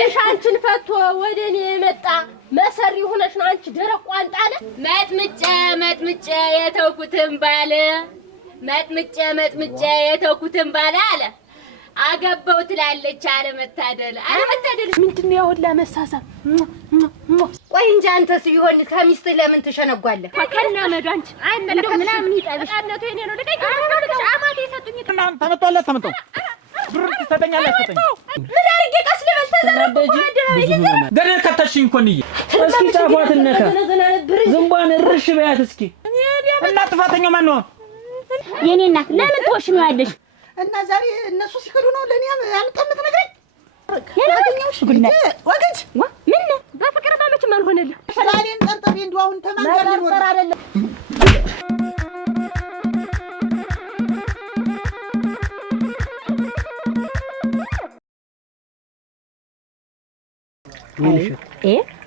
ባልሽ አንቺን ፈቶ ወደ እኔ የመጣ መሰሪ ሆነሽ ነው አንቺ ደረቅ ቋንጣ አለ መጥምጬ የተውኩትን ባለ መጥምጬ የተውኩትን ባለ አለ አገባው ትላለች። አለመታደል ምንድነው ያውላ መሳሳብ? ቆይ እንጂ አንተስ ቢሆን ከሚስት ለምን ትሸነጓለህ? ከና መዳንች አይመለከት ምናምን ይጣልሽ አነቱ የኔ ነው ልቀይ አማቴ ሰጡኝ ተመጣጣለ ብር ትሰጠኛለህ ሰጠኝ ምን አርጌ ቀስ ልበል ገደል ከተሽኝ እኮ እንዬ እስኪ ጫፏት ነካ ዝምባን እርሽ በያት እስኪ እና ጥፋተኛው ማን ነው? የኔና ለምን ትወሽሚዋለሽ? እና ዛሬ እነሱ ሲከዱ ነው ለኔ ያምጣምት ነገር የላኛው ሽጉና ወግጅ ምን በፍቅር ባለች ማን ሆነልህ? ሸላሌን ጠርጠብ እንደው አሁን ተማንጋር ነው አይደለም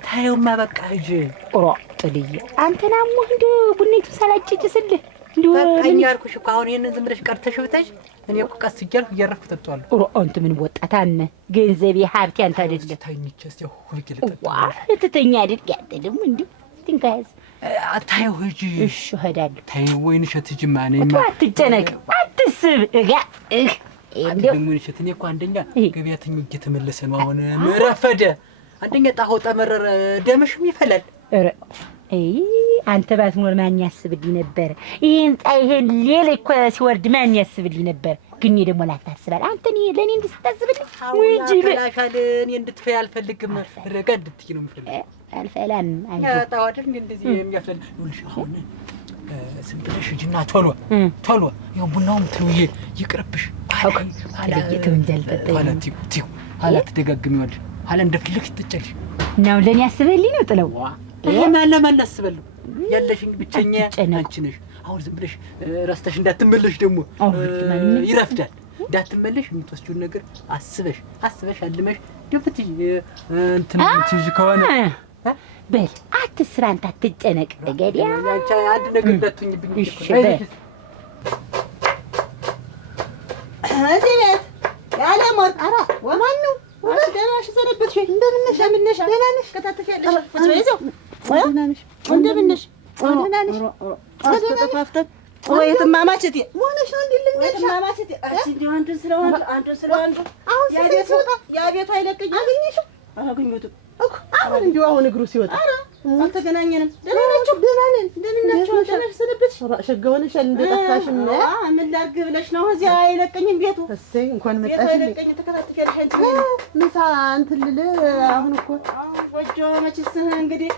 ታየውማ በቃ እጂ ኦሮ ጥልዬ አንተና ሞህ እንደ ቡኔቱ ሳላጭጭስልህ እንደ በቃኝ ያልኩሽ እኮ አሁን ይሄንን ዝም ብለሽ ቀርተሽ ብተሽ እኔ እኮ ቀስ እያልኩ እያረፍኩ ጠጣዋለሁ። ኦሮ አንተ ምን ወጣታነ ገንዘቤ ሀብቴ አንተ አይደለም ታኝቼስ ያው ሁልጊዜ ልጠጣ ትተኛ አይደል ያደለም እንዴ ትንካዝ አታየው እጂ እሺ ሄዳለሁ ታየው ወይን ሸትጂ ማነኝ አትጨነቅ አትስብ እጋ እንደው ምን ሸት እኔ እኮ አንደኛ ገበያተኛው እየተመለሰ ነው አሁን መረፈደ አንደኛ ጣሆ ተመረረ ደምሽም ይፈላል። ኧረ አንተ ባትኖር ማን ያስብልኝ ነበር? ይሄን ጣይሄን ሌላ እኮ ሲወርድ ማን ያስብልኝ ነበር? ግን ደግሞ ላታስባል አንተ ለኔ እንድትታስብልኝ ወንጂ በላሻል እኔ እንድትፈይ አልፈልግም። ረጋ እንድትይ ነው የምፈልግ። አልፈላም አይዞህ ጣው አይደል እንደዚህ የሚያፈል ይኸውልሽ አሁን ዝም ብለሽ ሂጂና ቶሎ ይኸው ቡናውም ትውዬ ይቅርብሽ። አለየተው እንጀልፈጠኝ ሀላት ደጋግሚዋለሽ ሀላ እንደፈለግሽ ትጨልሽ ነው ለኔ ያስብልኝ ነው ጥለው ይሄ ማን አስበልው ያለሽኝ ብቸኛ አንቺ ነሽ። አሁን ዝም ብለሽ ራስተሽ እንዳትመለሽ ደግሞ ይረፍዳል። እንዳትመለሽ የምትወስጂውን ነገር አስበሽ አልመሽ ድፍት እንትን ትይዥ ከሆነ በል አትስራ አንተ አትጨነቅ። ገዲያ አንቺ አንድ ነገር እንዳትኝብኝ እሺ በል እዚህ ቤት ያለ ሞት አራ ወማን ነው ወደናሽ ሰነበትሽ እንደምነሽ ደህና ነሽ ከታተሻለሽ ወጥበይዘው ወደናሽ እንደምነሽ ደህና ነሽ ተፋፍተን ወይ ተማማችቲ ወነሽ ነው እንዲልኝ ተማማችቲ እቺ እንዲው አንተ ስለዋንዱ አሁን ያ ቤቱ አይለቅኝ አገኘሽው አላገኘሁትም እኮ አሁን እንዲው አሁን እግሩ ሲወጣ አረ አልተገናኘንም። ደህና ናችሁ? ደህና ነን። እንደምናችሁ ደህና ሰነበትሽ? ሸጋውነሽ እንደጠፋሽም ምን ላድርግ ብለሽ ነው? እዚያ አይለቀኝም ቤቱ። እሰይ እንኳን መጣሽ። አይለቀኝ ተከታተልሽ አንቺ ምሳ እንትን ልል አሁን እኮ ወጆ መችስ እንግዲህ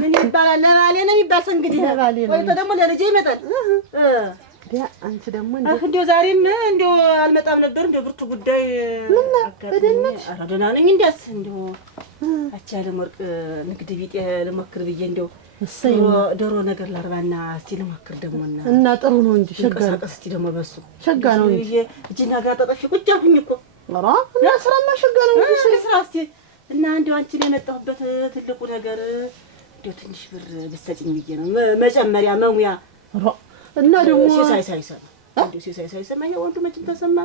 ምን ይባላል? ለባሌ ነው የሚባል እንግዲህ ለባሌ ነው። ወይ ደግሞ ለልጄ ይመጣል። አንቺ ደግሞ እንዴው ዛሬም እንዴው አልመጣም ነበር እንዴው ብርቱ ጉዳይ ምን በደነሽ? ኧረ ደህና ነኝ። እንዴስ እንዴው አቻ ለመርቅ ንግድ ቢጤ ለመክር ብዬ እንዴው ዶሮ ነገር ላርባና እስቲ ለመክር ደሞና እና ጥሩ ነው እንጂ ሸጋ እስቲ ደግሞ በሱ ሸጋ ነው እንጂ እጂና ጋር ተጠፊ ቁጭ አልኩኝ እኮ ኧረ እና ስራማ ሸጋ ነው እንጂ ስራ እስቲ እና እንዴው አንቺን የመጣሁበት ትልቁ ነገር እንዴው ትንሽ ብር ልትሰጪኝ ብዬ ነው መጨመሪያ መሙያ እና ደግሞ ሳይሰማ እንዴ ሳይሰማ የወንዱ መጭም ተሰማ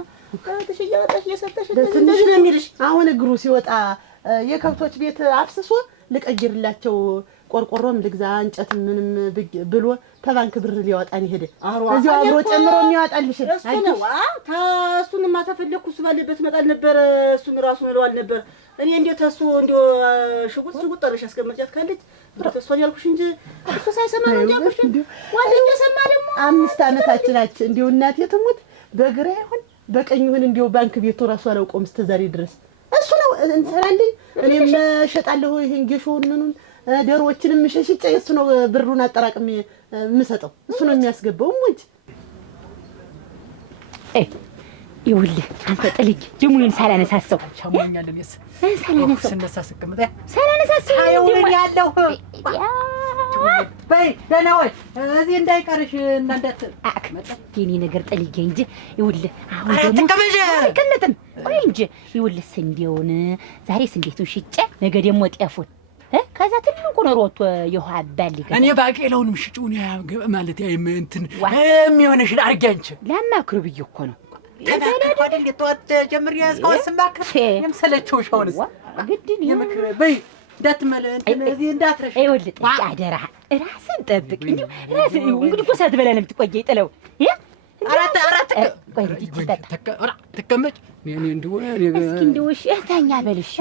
ከተሽያጣሽ እየሰጠሽ እንደዚህ ነው የሚልሽ። አሁን እግሩ ሲወጣ የከብቶች ቤት አፍስሶ ልቀይርላቸው ቆርቆሮም ልግዛ እንጨት ምንም ብሎ ተባንክ ብር ሊያወጣን ይሄደ እዚያው አብሮ ጨምሮ የሚያወጣልሽ እሱ ነው። ታሱንማ ተፈለኩ እሱ ባለበት መጣል ነበር። እሱን ራሱን እለዋል ነበር እኔ እንዴት ተሱ እንዴ ሽጉጥ ጠርሽ አስቀመጫት ካለች ተሷን ያልኩሽ እንጂ እሱ ሳይሰማ ነው ያልኩሽ። ወንድ ሰማ ደግሞ 5 አመታችን እንዴው እናቴ ትሙት በግራ ይሁን በቀኝ ይሁን እንዴው ባንክ ቤቱ ራሱ አላውቀውም እስከ ዛሬ ድረስ እሱ ነው እንሰራለን። እኔም ሸጣለሁ ይሄን ጌሾውን ምኑን ደሮዎችንም ሸሽጬ እሱ ነው ብሩን አጠራቅሜ የምሰጠው እሱ ነው የሚያስገባው እንጂ ይኸውልህ አንተ ጥልጅ ጅሙን ሳላነሳሰው ቻማኛል ለኔስ ሳላነሳው ስነሳ ስቀመጣ ሳላነሳሰው አይውልኝ ያለው በይ ደህና ወይ እዚህ እንዳይቀርሽ እንዳንዳት አክመጣ የኔ ነገር ጥልጅ እንጂ ይኸውልህ አሁን ደግሞ አይቀመጥም ወይ እንጂ ይኸውልህ ስንዴውን ዛሬ ስንዴቱን ሽጬ ነገ ደግሞ ጤፉን ከዛ ትልቁ ነው ሮቶ ይሁን አባል ይገ እኔ ባቄላውንም ሽጪውን ማለት ያ እንትን የሚሆነሽ አርጊ አንቺ ላማክሩ ብዬ እኮ ነው ተባከለ ለተወት ጀምር ያስቀው ስማከር የምሰለቸው ሻውንስ ግድን የምክር በይ እንዳትረሽ ይኸውልህ ጥቅ አደራህ ራስን ጠብቅ እንዲሁ ራስን እንግዲህ እኮ ሳትበላ ነው የምትቆየው ጥለው አራት ቆይ እንዲህ ትቀመጭ እስኪ እንደው እሺ እህተኛ በልሽ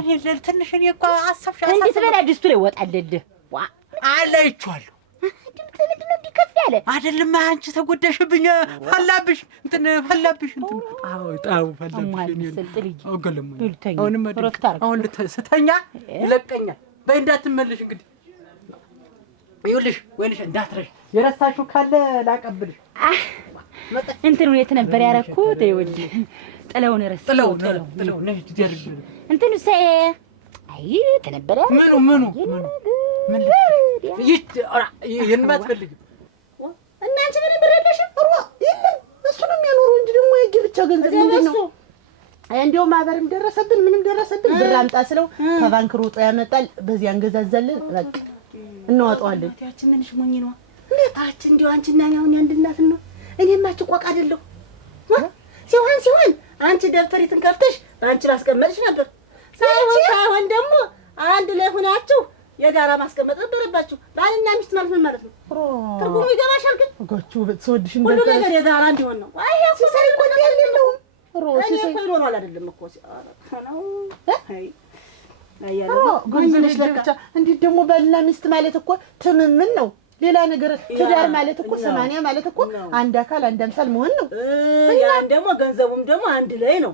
ትንሽ እኔ እኮ አሰብሽ እንድትበላ ድስቱ ላይ ወጣልልህ አላይቼዋለሁ ድምፅ ምንድን ነው እንዲህ ከፍ ያለ አይደለም አንቺ ተጎዳሽብኝ ፈላብሽ ፈላብሽ አዎ ጣው ፈላብሽ አሁን ስተኛ ይለቀኛል በይ እንዳትመለሽ እንግዲህ ይኸውልሽ ወይንሽ እንዳትረሽ የረሳሽው ካለ ላቀብልሽ እንትኑ የት ነበር ያደረኩት ይኸውልህ ጥለውን ረስ ጥለው ነሽ ትደርግ እንትኑ አይ ተነበረ ምኑ ምን የማትፈልጊው እናንቺ ምን ብረደሽ የለም እሱ ነው የሚያኖረው እንጂ ደግሞ የእጅ ብቻ ገንዘብ ምንድን ነው እንዲያው ማህበርም ደረሰብን ምንም ደረሰብን ብር አምጣ ስለው ከባንክ ሩጦ ያመጣል በዚያ እንገዛዛለን በቃ እናወጣዋለን ያቺ ምንሽ ሞኝ ነው አቺ እንዲያው አንቺና እኔ አሁን ያንድ እናት ነው እኔማ ቆቅ አይደለሁ ሲሆን አንቺ ደብተሪትን ከፍተሽ አንቺ ማስቀመጥሽ ነበር ሳይሆን ደግሞ አንድ ላይ ሆናችሁ የጋራ ማስቀመጥ ነበረባችሁ ባልና ሚስት ማለት ምን ማለት ነው ትርጉሙ ይገባሻል ግን ወጋችሁ በተወድሽ እንደ ሁሉ ነገር የጋራ እንዲሆን ነው አይ ሲሳይ እኮ ያለው ሮሲ ሳይ ነው አይደለም እኮ ነው አያለ ጎንዘልሽ ለብቻ እንዴት ደግሞ ባልና ሚስት ማለት እኮ ትምምን ነው ሌላ ነገር ትዳር ማለት እኮ 80 ማለት እኮ አንድ አካል አንድ አምሳል መሆን ነው ያን ደግሞ ገንዘቡም ደግሞ አንድ ላይ ነው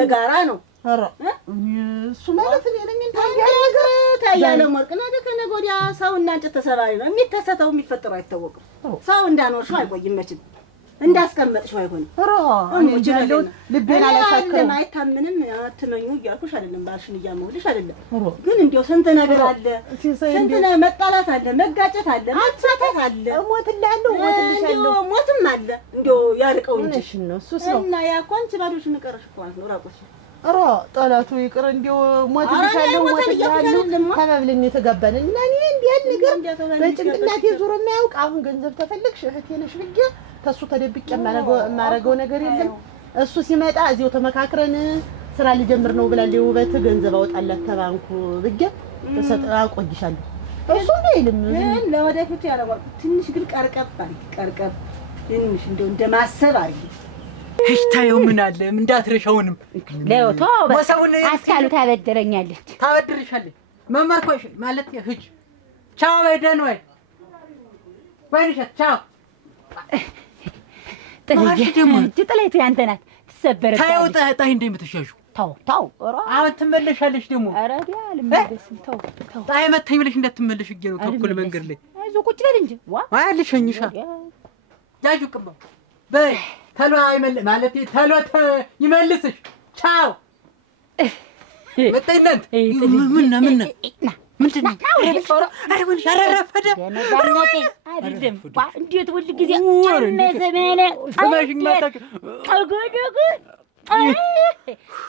የጋራ ነው አረ እሱ ማለት ነኝ እንዴ ነገር ታያለ ወርቅ ነው ከነገ ወዲያ ሰው እና እንጨት ተሰባሪ ነው የሚተሰተው የሚፈጠረው አይታወቅም ሰው እንዳኖርሽው አይቆይም መቼም እንዳስቀመጥሽው አይሆንም አረ እኔ ያለው ልቤና ላይ ታከረ አይታምንም አትመኙ እያልኩሽ አይደለም ባልሽን እያመውልሽ አይደለም ግን እንዴው ስንት ነገር አለ ስንት መጣላት አለ መጋጨት አለ ማጥፋት አለ ሞትላለሁ ሞትልሻለሁ ሞትም አለ እንዴው ያርቀው እንጂ ነው እሱስ ነው እና ያኳንቺ ባዶሽን ቀረሽ እኮ ነው ራቆሽ አረ ጣላቱ ይቅር እንዴው ሞትልሻለሁ ሞትልሻለሁ ተባብለን የተጋባን እና እኔ እንዲህ ያለ ነገር በጭንቅላቴ ዙሮ የማያውቅ አሁን ገንዘብ ተፈልግሽ እህቴ ነሽ ብዬ ከሱ ተደብቄ ማረገው ነገር የለም እሱ ሲመጣ እዚው ተመካክረን ስራ ልጀምር ነው ብላልኝ ውበት ገንዘብ አወጣላት ከባንኩ ብዬ አቆይሻለሁ እሱ ነው ይልም ለወደፊቱ ያለው ትንሽ ግን ቀርቀብ ትንሽ እንደው እንደማሰብ አርጊ እሽታየው ምን አለ እንዳትረሻውንም ለውቶ አስካሉ ታበደረኛለች ታበድርሻለች መማርኮሽ ማለት ህጅ ቻው በደን ወይ ወይንሽ ቻው ጥለይቱ ያንተ ናት ትሰበረች ታየው ጣይ እንደምትሻሹ ታው አሁን ትመለሻለሽ ደግሞ ኧረ ዲያል ምንድነው ታው ጣይ መተኝ ብለሽ እንዳትመለሽ እጄ ነው ከኩል መንገድ ላይ አይዞህ ቁጭ በል እንጂ አልሸኝሻ ያጁ ቅም በይ ተሎ ማለት ተሎ ይመልስሽ ቻው መጣይነት ምን ምንድነው አረወን ያረፈደ አይደለም እንዴት ሁሉ ጊዜ ዘመነ ማሽን ማታክ አጎደጉ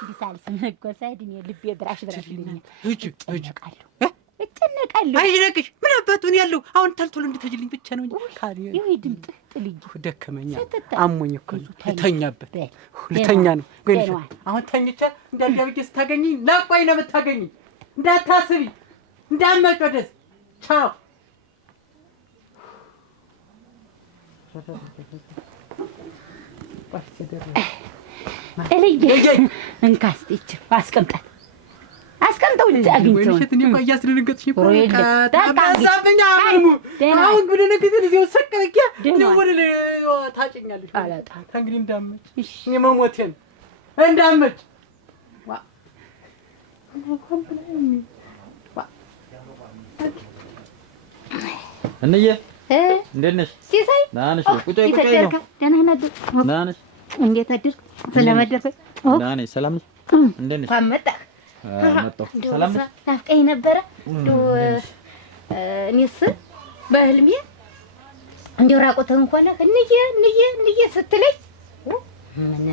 ቢሳልስ መቆሳድ ነው ልቤ ድራሽ ይልኛል እጨነቃለሁ አይደረክሽ ምን አባቱን ያለው አሁን ተልቶሎ እንድትጅልኝ ብቻ ነው እንጂ ካሪ ይሄ ድምጥ ጥልይ ደከመኛ አሞኝ እኮ ልተኛበት ልተኛ ነው ግን አሁን ተኝቼ እንዳልጋብቄ ስታገኘኝ ላቋይ ነው የምታገኘኝ እንዳታስቢ እንዳመጭ ወደስ ቻው ጥልይ እንካስጥች አስቀምጠው ልታግኝው ወይንሽት ነው ያስደነገጥሽ ታባዛብኛ አሁን ብለነግጥ ልጅው ሰቀቀ ነው ወደ ታጭኛለሽ አላጣ እንግዲህ እንዳመጭ እኔ መሞቴን እንዳመጭ እንዬ እንዴት ነሽ? ሲሳይ ደህና ነሽ? ቁጭ ነው። ደህና ነሽ? እንዴት አድር? ስለመደፈ ደህና ነኝ። ሰላም ነሽ? እንዴት ነሽ? ታመጣ መጣሁ። ሰላም ነሽ? ናፍቀኝ ነበረ። እኔስ በህልሜ እንደው ራቆትህን ሆነ እንዬ ስትለኝ ምን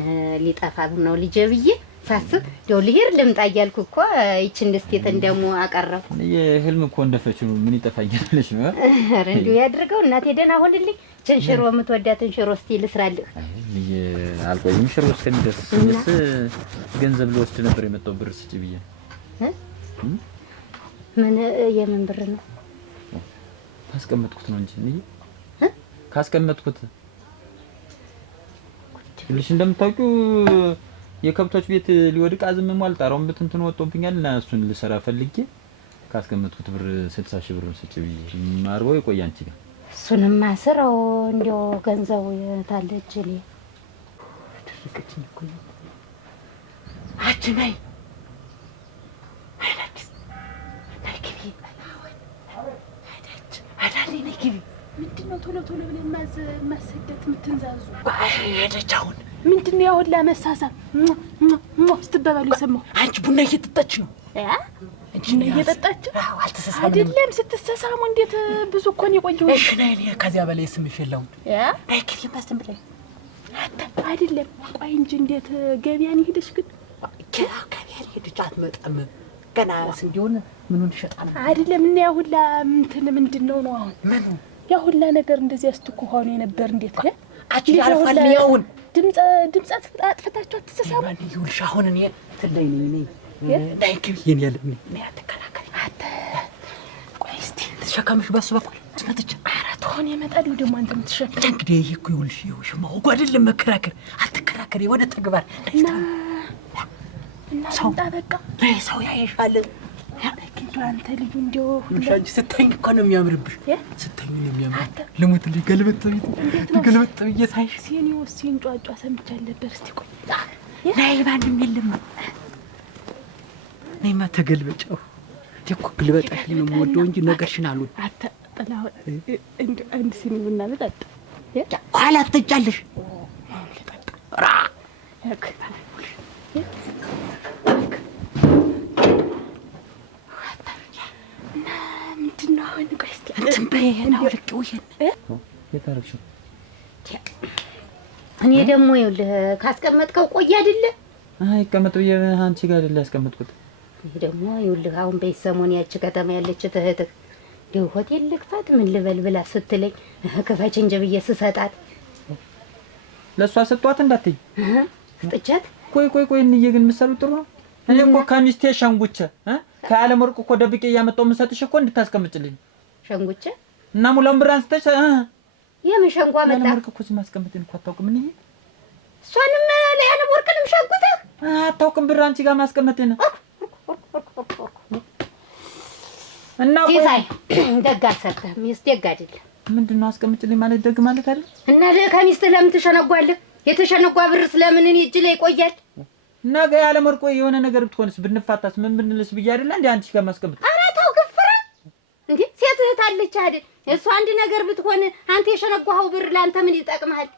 ሊጠፋ ነው ልጄ ብዬ ሳስብ እንደው ልሄድ ልምጣ እያልኩ እኮ ይችን ደስቴት እንደሞ አቀረብ የህልም እኮ እንደፈች ነው ምን ይጠፋኛል ብለሽ ነው? ኧረ እንደው ያድርገው እናቴ ደህና ሆንልኝ። ቸንሽሮ የምትወዳትን ሽሮ እስቲ ልስራልህ። አልቆይም ሽሮ እስከሚደርስ ገንዘብ ልወስድ ነበር የመጣው ብር ስጪ ብዬ ምን የምን ብር ነው? ካስቀመጥኩት ነው እንጂ እንዴ ካስቀመጥኩት ልሽ እንደምታውቂው የከብቶች ቤት ሊወድቅ አዝምሞ አልጣራውም ብትንትን ወጥቶብኛልና እሱን ልሰራ ፈልጌ ካስቀመጥኩት ብር 60 ሺህ ብር ስጭ ብዬ ማርቦ ይቆይ አንቺ ጋር እሱንማ ስራው እንደው ገንዘቡ የታለች ላይ ተርከችኝ እኮ አጭናይ አይላክስ ናይኪቢ አዳሪ ናይኪቢ ምንድነው ቶሎ ቶሎ ብለን ማሰደት የምትንዛዙ? ሄደች አሁን ምንድነው ያውላ መሳሳብ ስትበባሉ የሰማሁ? አንቺ ቡና እየጠጣች ነው። ቡና እየጠጣች አልተሰሳም አይደለም? ስትሰሳሙ እንዴት ብዙ እኮ ነው የቆየው። እሺ ነይ ከዚያ በላይ ስምሽ የለውም። ናይኪቢ ማስተም ብለኝ አይደለም? ቆይ እንጂ እንዴት ገበያን ሄደሽ ግን? ገበያን ሄደች አትመጣም ገና እንዲሆን ምኑን ይሸጣል አይደለም? እና ያሁላ ምንድነው ነው አሁን ምኑ ያሁላ ነገር እንደዚህ አስተኩ ሆኖ የነበር እንዴት ነው? አቺ አልፋል ያውን ድምጽ አጥፍታችሁ አትሰሳሙ። ማን ይውልሽ አሁን እኔ ትለይ ነኝ ናይኪቢ የኔ ያለ ምን ያተከራከሪ አተ ቆይ እስቲ ተሸከምሽ በሱ በኩል ትመጥች አራት ሆነ ይመጣል ደግሞ አንተ የምትሸከም እንግዲህ ይሄ እኮ ይውልሽ ማውቁ አይደለም መከራከር አትከራከሪ ወደ ተግባር እና ሰው በቃ ሰው ያይሻል ግን አንተ ልጅ እንደው ምሻጅ ስተኝ እኮ ነው የሚያምርብሽ ስተኝ ነው የሚያምር ለሞትልኝ ገልበጥ ብዬ ሳይሽ ሲኒ ወሲን ጫጫ ሰምቻለሁ ነበር። እስቲ ቆይ ናይ ባንድም የለም ነይማ ተገልበጫው እኮ ግልበጣሽ ነው የምወደው እንጂ ነገርሽን አሉ አታ ጥላው እንድ ሲኒ ቡና ልጠጣ ኋላ ትጫለሽ ራ ምንድነው አሁን? ቆይ እስቲ እንትን በይና ወልቂው የታረክሽው እኔ ደግሞ ይኸውልህ ካስቀመጥከው ቆይ አይደለ? ይቀመጥ ብዬ አንቺ ጋር አይደለ ያስቀመጥኩት። ይሄ ደግሞ ይኸውልህ አሁን በሰሞን ያቺ ከተማ ያለች እህትህ እንደው ሆቴል ልክፈት ምን ልበል ብላ ስትለኝ ክፈች እንጂ ብዬ ስሰጣት ለሷ ሰጧት እንዳትይ ስጥቻት። ቆይ እንዬ ግን ምሰሉ ጥሩ ነው። እኔ እኮ ከሚስቴ ሸንጉቼ ከዓለም ወርቅ እኮ ደብቄ እያመጣሁ የምሰጥሽ እኮ እንድታስቀምጭልኝ ሸንጉቼ እና ሙላውን ብር አንስተሽ የምን ሸንጓ መጣ? ዓለም ወርቅ እኮ ማስቀመጥን እኮ አታውቅም። እንዬ እሷንም ለዓለም ወርቅንም ሸንጉተህ አታውቅም። ብር አንቺ ጋር ማስቀመጥን እና ሲሳይ ደግ አልሰርተህም። ሚስት ደግ አይደለም። ምንድነው አስቀምጭልኝ ማለት ደግ ማለት አይደል? እና ከሚስትህ ለምን ትሸነጓለህ? የተሸነጓ ብር ስለምን እኔ እጅ ላይ ይቆያል? ነገ ያለ መርቆ የሆነ ነገር ብትሆንስ ብንፋታስ ምን ብንልስ ብዬ አይደል እንዴ አንቺ ጋር ማስቀመጥ? ኧረ ተው ግፍራ እንዴ! ሴት እህት አለች አይደል? እሷ አንድ ነገር ብትሆን አንተ የሸነጓኸው ብር ለአንተ ምን ይጠቅምሃል?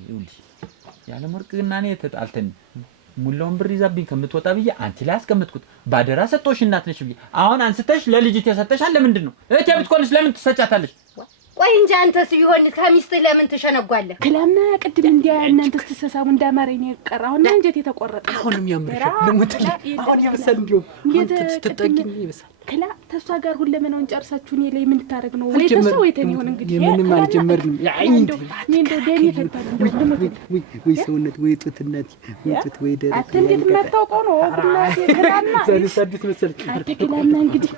ይኸውልሽ ያለ መርቅና እኔ ተጣልተን ሙላውን ብር ይዛብኝ ከምትወጣ ብዬ አንቺ ላይ አስቀመጥኩት። ባደራ ሰጥቶሽ እናት ነሽ ብዬ አሁን አንስተሽ ለልጅት ያሰጠሻል። ለምንድን ነው እህቴ ብትኮንስ ለምን ትሰጫታለሽ? ቆይ እንጂ አንተስ ቢሆን ከሚስት ለምን ትሸነጓለህ? ክላማ ቅድም እንዲያ እናንተ ስትሰሳሙ እንዳማረኝ ነው የቀረው። አሁን እንጀት የተቆረጠ አሁንም ያምርሻል። ለሞትልኝ አሁን ይብሳል እንዲሁ አንተ ስትጠጊኝ ይብሳል። ክላ ተሷ ጋር ሁለመናውን ጨርሳችሁ እኔ ላይ ምን ታረግ ነው? ወይ ተሷ ወይ ተኔ ሆነ እንግዲህ ምንም አልጀመርንም። ያይ እንደው ደኔ ፈታል ወይ ሰውነት ወይ ጡትነት ጡት ወይ ደረቅ አት እንዴት የማታውቀው ነው እናቴ ክላማ ዛሬ ሳዲስ መሰለኝ አንተ ክላማ እንግዲህ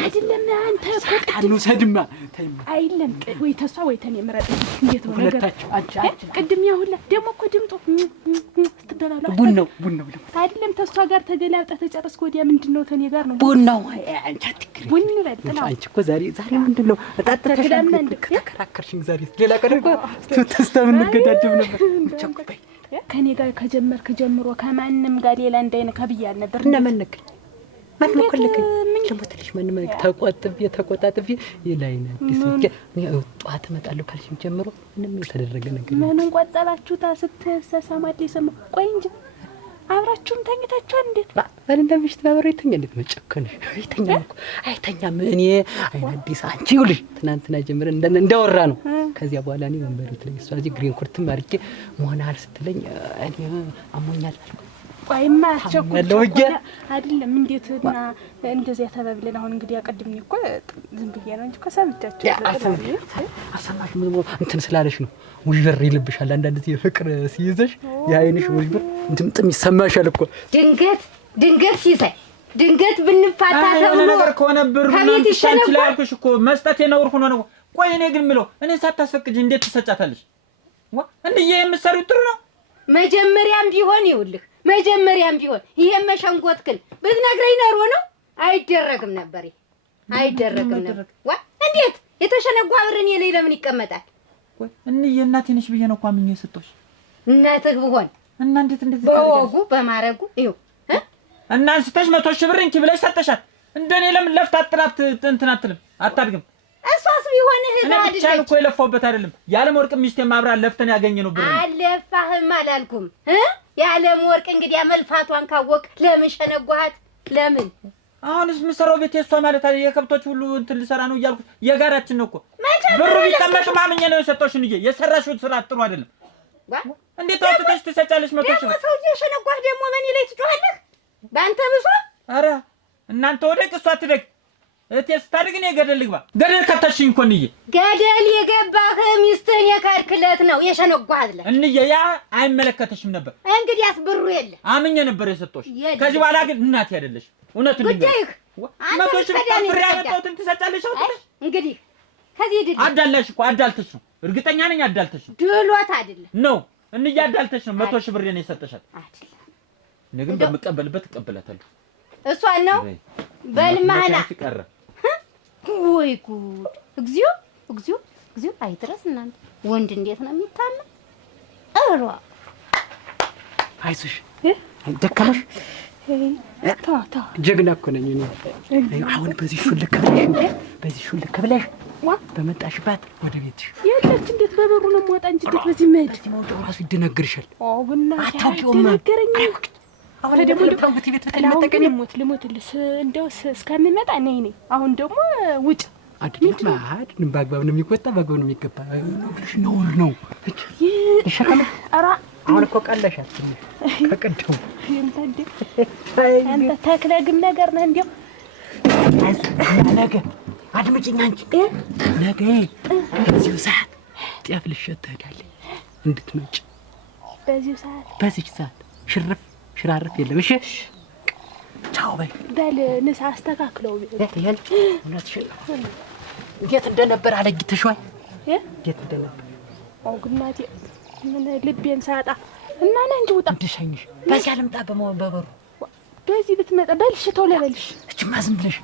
አይደለም አንተ ታኑ ሰድማ አይለም ወይ ተሷ ወይ ተኔ ምረጥ። እንዴት ነው ነገር ቅድም ያሁላ ደግሞ እኮ ድምጡ ስትበላላ ቡናው አይደለም ተሷ ጋር ተገላብጣ ተጨረስኩ። ወዲያ ምንድነው ተኔ ጋር ነው ቡናው አንቺ አትክሪ ቡን ይበልጥና አንቺ እኮ ዛሬ ምንድነው ተከራከርሽኝ? ዛሬ ሌላ ቀን እኮ ተስተም እንገዳደም ነበር። ቸኩበይ ከኔ ጋር ከጀመርክ ጀምሮ ከማንም ጋር ሌላ እንዳይነካ ብያል ነበር። እና ማንነከኝ ለሞትልሽ ማንም ተቆጣጥቤ ይላይና ዲስክ ጧት እመጣለሁ ካልሽኝ ጀምሮ ምንም የተደረገ ነገር ምንም ቆጠባችሁታ ስትሰሳማት ይሰማ። ቆይ እንጂ አብራችሁም ተኝታችኋል? እንዴት ባልና ሚስት አብረው ይተኛ? እንዴት መጨከንሽ? አይተኛም እኮ አይተኛም። እኔ አዲስ አንቺ ይኸውልሽ ትናንትና ጀምረን እንዳወራ ነው። ከዚያ በኋላ እኔ ወንበሬት ላይ እሷ እዚህ ግሪን ኮርትም አድርጌ መሆናል ስትለኝ እኔ አሞኛል አልኩ። ቆይማ አስቸኩል አይደለም እንዴትና እንደዚያ ተባብለን አሁን እንግዲህ አቀድምኝ እኮ ዝም ብዬ ነው እንጂ እኮ ሰምቻቸው አሰማሽ ምን እንትን ስላለሽ ነው። ውዥር ይልብሻል አንዳንድ ጊዜ ፍቅር ሲይዘሽ የአይንሽ ውዥር ድምጥም ይሰማሻል እኮ ድንገት ሲሳይ ድንገት ብንፋታ ተብሎ ነገር ከሆነ ብሩን አንቺ ላይ አልኩሽ እኮ መስጠት የነውር ሆኖ ነው። ቆይ እኔ ግን ምለው እኔ ሳታስፈቅጂ እንዴት ትሰጫታለሽ? እንዴ የምትሰሪው ጥሩ ነው። መጀመሪያም ቢሆን ይኸውልህ መጀመሪያም ቢሆን ይሄ መሸንጎትክን ብትነግረኝ ኖሮ ነው አይደረግም ነበር። አይደረግም ነበር። እንዴት የተሸነጓ ብር እኔ ላይ ለምን ይቀመጣል? ቆይ እንዬ እናቴ ነሽ ብዬሽ ነው እኮ አምኜ የሰጠሁሽ። እናትህ ብሆን እና እንዴት በወጉ በማረጉ ይኸው እና አንስተሽ 100 ሺህ ብር እንኪ ብለሽ ሰጠሻት። እንደኔ ለምን ለፍታ አጥራት እንትን አትልም አታድግም? እሷስ ቢሆን እህት አይደለች። ብቻ እኮ የለፋውበት አይደለም። ያለምወርቅ ሚስቴ ማብራን ለፍተን ያገኘነው ብር ነው። አለፋህም አላልኩም። ያለምወርቅ እንግዲህ መልፋቷን ካወቅ ለምን ሸነጓሃት? ለምን አሁንስ የምሰራው ቤት የሷ ማለት አይደል? የከብቶች ሁሉ እንትን ልሰራ ነው እያልኩ የጋራችን ነው እኮ ብሩ ቢቀመጥ ማምኜ ነው የሰጠሁሽ እንጂ የሰራሽው ስራ ጥሩ አይደለም። እንዴት አውጥተሽ ትሰጫለሽ? 100 ሺህ ብር ሰውዬ ሸነጓህ ደግሞ በእኔ ላይ ትጮኻለህ? በአንተ ብሶ ኧረ እናንተ ወደቅ እሷ ትደግ። እቴ ስታድግ እኔ ገደል ልግባ። ገደል ከተሽኝ እኮ እንዬ። ገደል የገባህ ሚስትህን የካድክለት ነው የሸነጓህለት እንዬ። ያ አይመለከተሽም ነበር። እንግዲያስ ብሩ የለ አምኜ ነበር የሰጠሁሽ። ከዚህ በኋላ ግን እናቴ አይደለሽ። እውነቱን ጉዳይህ 100 ሺህ ብር ፍሬ ያመጣሁትን ትሰጫለሽ? አውጥተሽ እንግዲህ ከዚህ ድል አዳላሽ እኮ አዳልተሽ ነው። እርግጠኛ ነኝ አዳልተሽ ነው። ድሎት አይደለም ነው እንዬ አዳልተሽ ነው 100 ሺህ ብር የኔ የሰጠሻት አይደል? ነገም በመቀበልበት እቀበላታለሁ። እሷን ነው በልማህና ቀረ። ወይ ጉድ! እግዚኦ እግዚኦ እግዚኦ! አይድረስ እናንተ ወንድ እንዴት ነው የሚታመን? አሯ አይዞሽ ደከመሽ። ጀግና እኮ ነኝ እኔ። አሁን በዚህ ሹልክ ብለሽ በመጣሽባት ወደ ቤትሽ የለች። እንዴት በበሩ ነው የምወጣ እንጂ እንዴት በዚህ መሄድ? መውጣው ራሱ ይደነግርሻል። አታውቂውም። አሁን ደግሞ ልሞት ቤት በተለይ ልሞትልስ እንደው እስከምመጣ ነኝ። አሁን ደግሞ ውጭ አይደለም አይደለም። በአግባብ ነው የሚቆጣ፣ በአግባብ ነው የሚገባ። ነውር ነው ይሸከም። ኧረ አሁን እኮ ቀለሻት ከቀደው አንተ ተክለግም ነገር ነህ። እንደው ነገ አድምጪኝ አንቺ። ነገ በዚሁ ሰዓት ጤፍ ልሸጥ ትሄዳለች እንድትመጭ። በዚሁ ሰዓት ሽራርፍ የለም። እሺ ቻው በይ። በል ንሳ አስተካክለው ይሄን እውነትሽን ነው። እንዴት እንደነበር አለጊተሽዋል። እንዴት እንደነበር ግናቴ ምን ልቤን ሳጣ እና ነህ እንጂ ውጣ እንድሸኝሽ በዚህ አልምጣ በበሩ በዚህ ብትመጣ በልሽ ቶሎ በልሽ። እችማ ዝም ብለሽ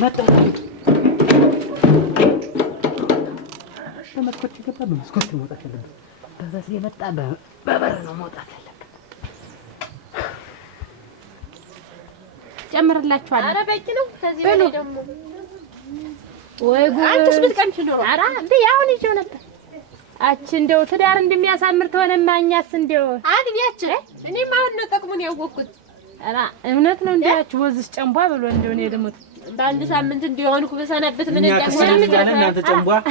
መጣሁ። በመስኮት ገባ። በመስኮት መውጣት ያለበት በዚህ የመጣ በበር ነው መውጣት ያለበት። ጨምርላችኋለሁ። ኧረ በቂ ነው። ከዚህ በላይ ደግሞ ወይ ጉድ! አንተስ ብትቀምሽ ነው። ኧረ እንዴ አሁን ይዤው ነበር። አቺ እንደው ትዳር እንደሚያሳምር ተሆነማ እኛስ እንደው አግቢያችን። እኔም አሁን ነው ጥቅሙን ያወቅኩት። ኧረ እውነት ነው እንዲያችሁ ወዝስ ጨንቧ ብሎ እንደው እኔ ልሙት በአንድ ሳምንት እንዲሆንኩ በሰነበት ምን እንደሆነ እናንተ ጨንቧ ዋጋ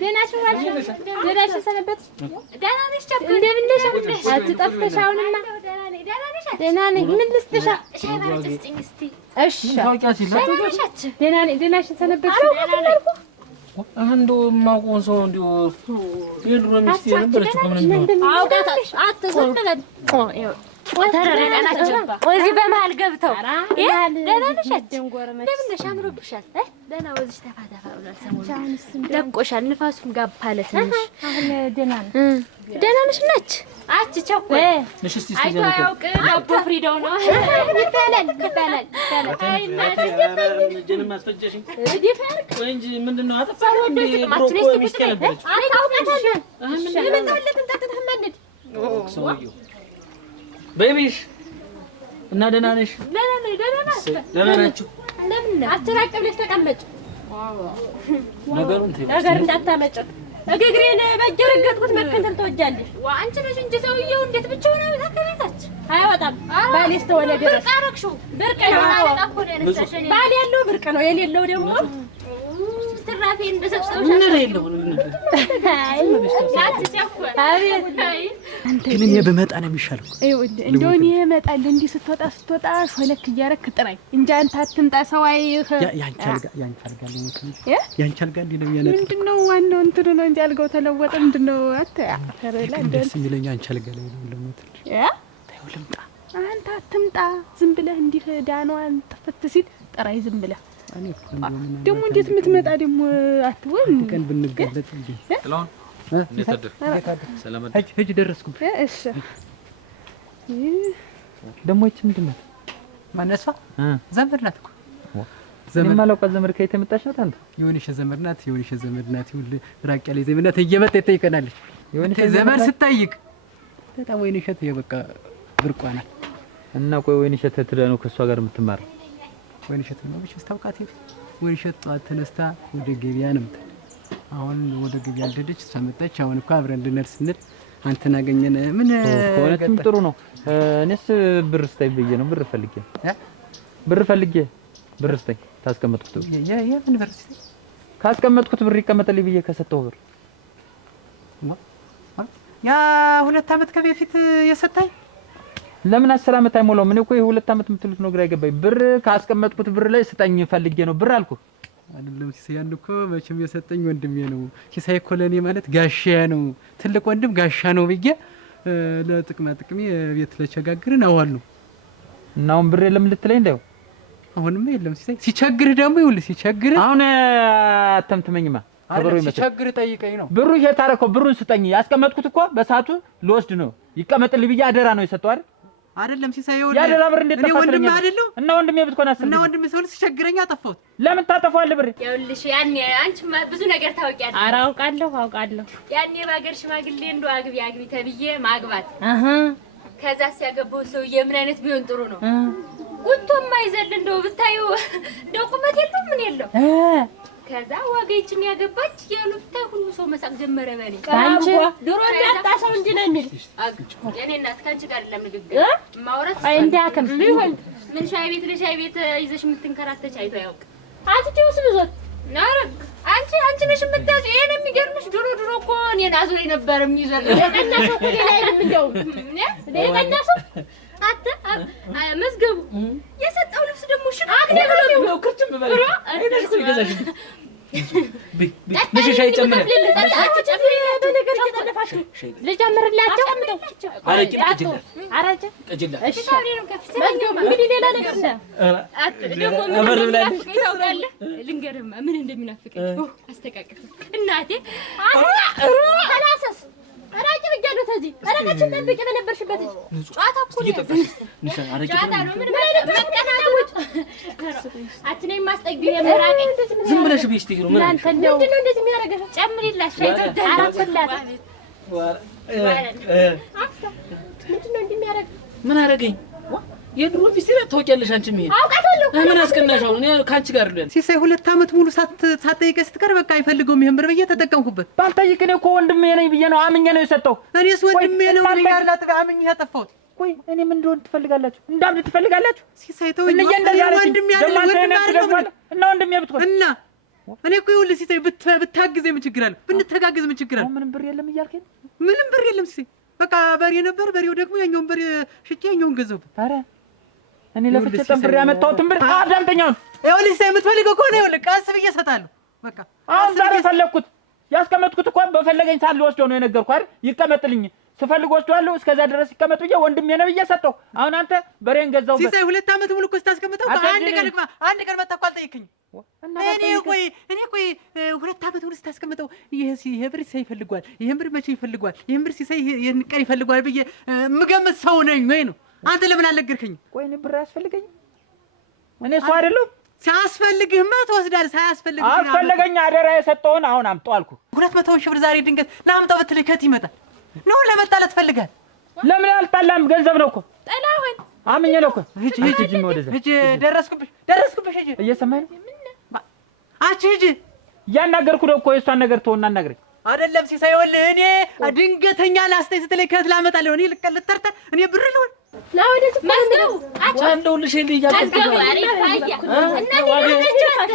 ደህናችሁ ማለት ደህናችሁ ሰነበት ደህና ነሽ? እንደምን ነሽ? አትጠፍተሽ አሁንማ ደህና ነኝ። ምን ልስጥሽ? ሻይ ባረጭ ስጭኝ እስቲ። እሺ ደህና ነኝ። ደህናሽ ሰነበት? እንደው የማውቀውን ሰው እንደው የድሮ ሚስቴ ነበረች እኮ ምንም አውቃታለሁ። አትዝም ብለን ተረረቀናቸው ወዚህ በመሀል ገብተው ደህና ነሽ? እንደምን ነሽ? አምሮብሻል። ደህና ወዝሽ ተፋታፋ ብሏል። ሰሞኑን ለቆሻል። ንፋሱም ጋብ አለ ትንሽ። አሁን ደህና ነኝ። ደህና ነሽ? ነች አቺ ቸኮል ነሽ? እስቲ አይቶ አያውቅ ዳቦ ፍሪዳው ነው ይባላል። አይ እናቴ ጀንም አስፈጀሽኝ ዲፈርክ ወይ እንጂ ምንድነው አጠፋው? እንዴ ብሮኮ ሚስቴ ነበረች። አይ ታውቃታለህ። ለምንታለት እንጣጥተህ ማንድ ሰውዬው ቤቢሽ እና ደህና ነሽ? ደህና ናችሁ? ለምን አትራቅ ብለሽ ተቀመጭ። ነገሩን ተይው። ነገር እንዳታመጭ። እግሬን በእጄ ረገጥኩት። መከንተል ተወጃለሽ። አንቺ ነሽ እንጂ ሰውዬው እንዴት ብቻውን ተከቤታች አይወጣም። ባሌስ ተወለደ ድረስ አረክሽው ብርቅ ነው። ባል ያለው ብርቅ ነው፣ የሌለው ደግሞ ትራፊን በሰብሰብሽ ምን ነው ግን እኔ በመጣ ነው የሚሻለው። እንደው እኔ እመጣለሁ። እንዲህ ስትወጣ ሾለክ እያደረክ ጥራኝ እንጂ አንተ አትምጣ። ሰው አይህ ያንቺ አልጋ እንዲህ ነው የሚያነጥፍ። ምንድን ነው ዋናው እንትኑ ነው እንጂ አልጋው ተለወጠ። ምንድን ነው አትያ ደስ የሚለኝ አንቺ አልጋ ላይ ነው። ለሞት ታየው ልምጣ አንተ አትምጣ ዝም ብለህ እንዲህ ዳኗን ጥፍት ሲል ጠራይ ዝም ብለህ ደግሞ እንዴት የምትመጣ ደግሞ አትወም ቀን ብንገለጥ እንዴ ጥላውን እንዴት አደረ ሰላም ሂጅ ደረስኩ እሺ ደግሞ እቺ ምንድን ነው ማነሷ ዘመድ ናት እኮ ዘመድ ማለቋ ዘመድ ከየት የመጣች ናት አንተ የሆነሽ ዘመድ ናት ይኸውልህ ራቅ ያለ ዘመድ ናት እየመጣ ትጠይቀናለች የሆነሽ ዘመድ ስታይቅ በጣም ወይንሸት በቃ ብርቋ ናት እና ቆይ ወይንሸት ትዳ ነው ከሷ ጋር የምትማረው ወይንሸት ነው ብቻ ስታውቃት ወይንሸት ጠዋት ተነስታ ወደ ገበያ ነው አሁን ወደ ገበያ አልደረች እሷ መጣች አሁን እኮ አብረን ልንሄድ ስንል አንተን አገኘን ምን እውነትም ጥሩ ነው እኔስ ብር ስታይ ብዬ ነው ብር ፈልጌ ብር ስታይ ታስቀመጥኩት ምን ብር ስታይ ካስቀመጥኩት ብር ይቀመጥልኝ ብዬ ከሰጠው ብር ያ 2 አመት ከበፊት የሰጣኝ ለምን 10 አመት አይሞላውም እኔ እኮ የ2 አመት የምትሉት ነው ግራ ይገባኝ ብር ካስቀመጥኩት ብር ላይ ስጠኝ ፈልጌ ነው ብር አልኩ አይደለም ሲሳይ እኮ መቼም የሰጠኝ ወንድሜ ነው ሲሳይ እኮ ለኔ ማለት ጋሻዬ ነው ትልቅ ወንድም ጋሻ ነው ብዬ ለጥቅማ ጥቅሜ ቤት ለቸጋግርን አዋል ነው እና አሁን ብር የለም ልትለኝ እንደው አሁንም የለም ሲሳይ ሲቸግር ደግሞ ይውል ሲቸግር አሁን አተምትመኝማ ብሩ ሲቸግር ጠይቀኝ ነው ብሩ የታረከው ብሩን ስጠኝ ያስቀመጥኩት እኮ በሳቱ ልወስድ ነው ይቀመጥልኝ ብዬ አደራ ነው የሰጠው አይደለም ሲሳይ ይውል ያደራ ብር እንዴት ተፈጥረኝ ወንድም አይደለም እና ወንድሜ ብትኮን አስብ እና ወንድሜ ሰው ሲቸግረኝ አጠፋሁት ለምን ታጠፋለህ ብር ይኸውልሽ ያኔ አንቺ ብዙ ነገር ታውቂያለሽ ኧረ አውቃለሁ ያኔ ባገር ሽማግሌ እንደው አግቢ ተብዬ ማግባት ከዛ ሲያገባው ሰውዬ ምን አይነት ቢሆን ጥሩ ነው ጉንቶም አይዘል እንደው ብታዩ እንደው ቁመት የለው ምን የለው ከዛ ዋጋችን ያገባች ያሉ ብታይ ሁሉ ሰው መሳቅ ጀመረ በኔ አንቺ ድሮ እንዳጣ ሰው እንጂ ነው የሚል የኔ እናት ካንቺ ጋር ለምንግግር ማውራት አይ እንዳከም ሊሆን ምን ሻይ ቤት ይዘሽ የምትንከራተች አይቶ ያውቅ አትጪውስ ብዙት ናረግ አንቺ ነሽ የምታዙ ይሄን የሚገርምሽ ድሮ እኮ እኔን አዙሪ ነበር የሚይዘር ለቀናሽ እኮ ሌላ አይደለም እንደው ለቀናሽ መዝገቡ የሰጠው ልብስ ደግሞ ሽቃቅኔ ብሎ ክርችም በለው አይደል ይገዛሽ ልጅ ሻይ ጨምረ በነገር እየጠለፋሽ ልጨምርላቸው አረጭ ቅጅላ እሺ መዝገቡ እንግዲህ ሌላ ነገር ደግሞ ምን እንደሚናፍቀኝ ታውቃለህ ልንገርህማ ምን እንደሚናፍቀኝ አስተቃቀፍ እናቴ ተላሰስ አራጭ ብቻለሁ ተዚህ አረጋችን ጠብቄ በነበርሽበት ጫታ እኮ ጫታ ነው ምን መቀናቶች አትነኝ ማስጠግቢ የመራቀኝ ዝም ብለሽ ቢስቲ ነው ምን አንተ ምንድነው እንደዚህ የሚያረጋሽ ጨምሪላሽ ሻይቶ አራፈላት ምንድነው እንደሚያረግ ምን አረገኝ የድሮ ቢስቲ ታውቂያለሽ አንቺ ምን አውቃታለሁ ምን አስቀናሻው እኔ ካንቺ ጋር ልያን ሲሳይ 2 አመት ሙሉ ሳትጠይቀኝ ስትቀር በቃ አይፈልገውም ይሄን ብር ብዬ ተጠቀምኩበት ባልጠይቅኝ እኮ ወንድሜ ነኝ ብዬ ነው አምኜ ነው የሰጠው እኔስ ወንድሜ ነው ያላት አምኜ ያጠፋሁት ቆይ እኔ ምን እንደሆነ ትፈልጋላችሁ እንዳም ትፈልጋላችሁ ሲሳይ ተው ወንድሜ አይደለም እና ወንድሜ ብትሆን እና እኔ እኮ ይኸውልህ ሲሳይ ብታግዘኝ ምን ችግር አለ ብንተጋግዝ ምን ችግር አለ ምንም ብር የለም እያልከኝ ምንም ብር የለም ሲሳይ በቃ በሬ ነበር በሬው ደግሞ ያኛውን በሬ ሽጬ ያኛውን ገዛሁበት ኧረ እኔ ለፍቼ ጠንብሬ ያመጣሁትን ብር አዳምጠኛው ይኸውልህ ሲሳይ የምትፈልገው ከሆነ ይኸውልህ ቀስ ብዬ እሰጥሃለሁ በቃ አሁን ዛሬ ፈለግኩት ያስቀመጥኩት እኮ በፈለገኝ ሰዓት ልወስደው ነው የነገርኩህ አይደል ይቀመጥልኝ ስፈልግ ወስደዋለሁ እስከዛ ድረስ ይቀመጥ ብዬ ወንድሜ ነው ብዬ ሰጠው አሁን አንተ በሬን ገዛው ሲሳይ 2 አመት ሙሉ እኮ ስታስቀምጠው አንድ ቀን መጣ እኮ አልጠየቅኝም እኔ ቆይ 2 አመት ሙሉ ስታስቀምጠው ይሄ ብር ሲሳይ ይፈልጓል ይሄን ብር መቼ ይፈልጓል ይሄን ብር ሲሳይ ይሄን ቀን ይፈልጓል ብዬ የምገምት ሰው ነኝ ወይ ነው አንተ ለምን አልነገርከኝም ቆይ እኔ ብር አያስፈልገኝም እኔ ሰው አይደለሁም ሲያስፈልግህማ ትወስዳለህ ሳያስፈልግህ አስፈልገኝ አደራ የሰጠውን አሁን አምጣው አልኩህ 200 ሺህ ብር ዛሬ ድንገት ላምጣው ብትለኝ ከት ይመጣል ነው ለመጣላት ፈልጋል ለምን አልጣላም ገንዘብ ነው እኮ ጠላሁን አምኜ ነው እኮ ሂጂ ወደዛ ሂጂ ደረስኩብሽ ሂጂ እየሰማኸኝ አንቺ ሂጂ እያናገርኩ ነው እኮ የእሷን ነገር ተወና አናግረኝ አይደለም ሲሳይ ወልህ እኔ ድንገተኛ ላስተይ ስትለኝ ከት ላመጣለሁ እኔ ልቀልተርተ እኔ ብር ልሆን ለወደስ ማስገቡ አቻንደውልሽ ልጅ አስገቡ አሪፋያ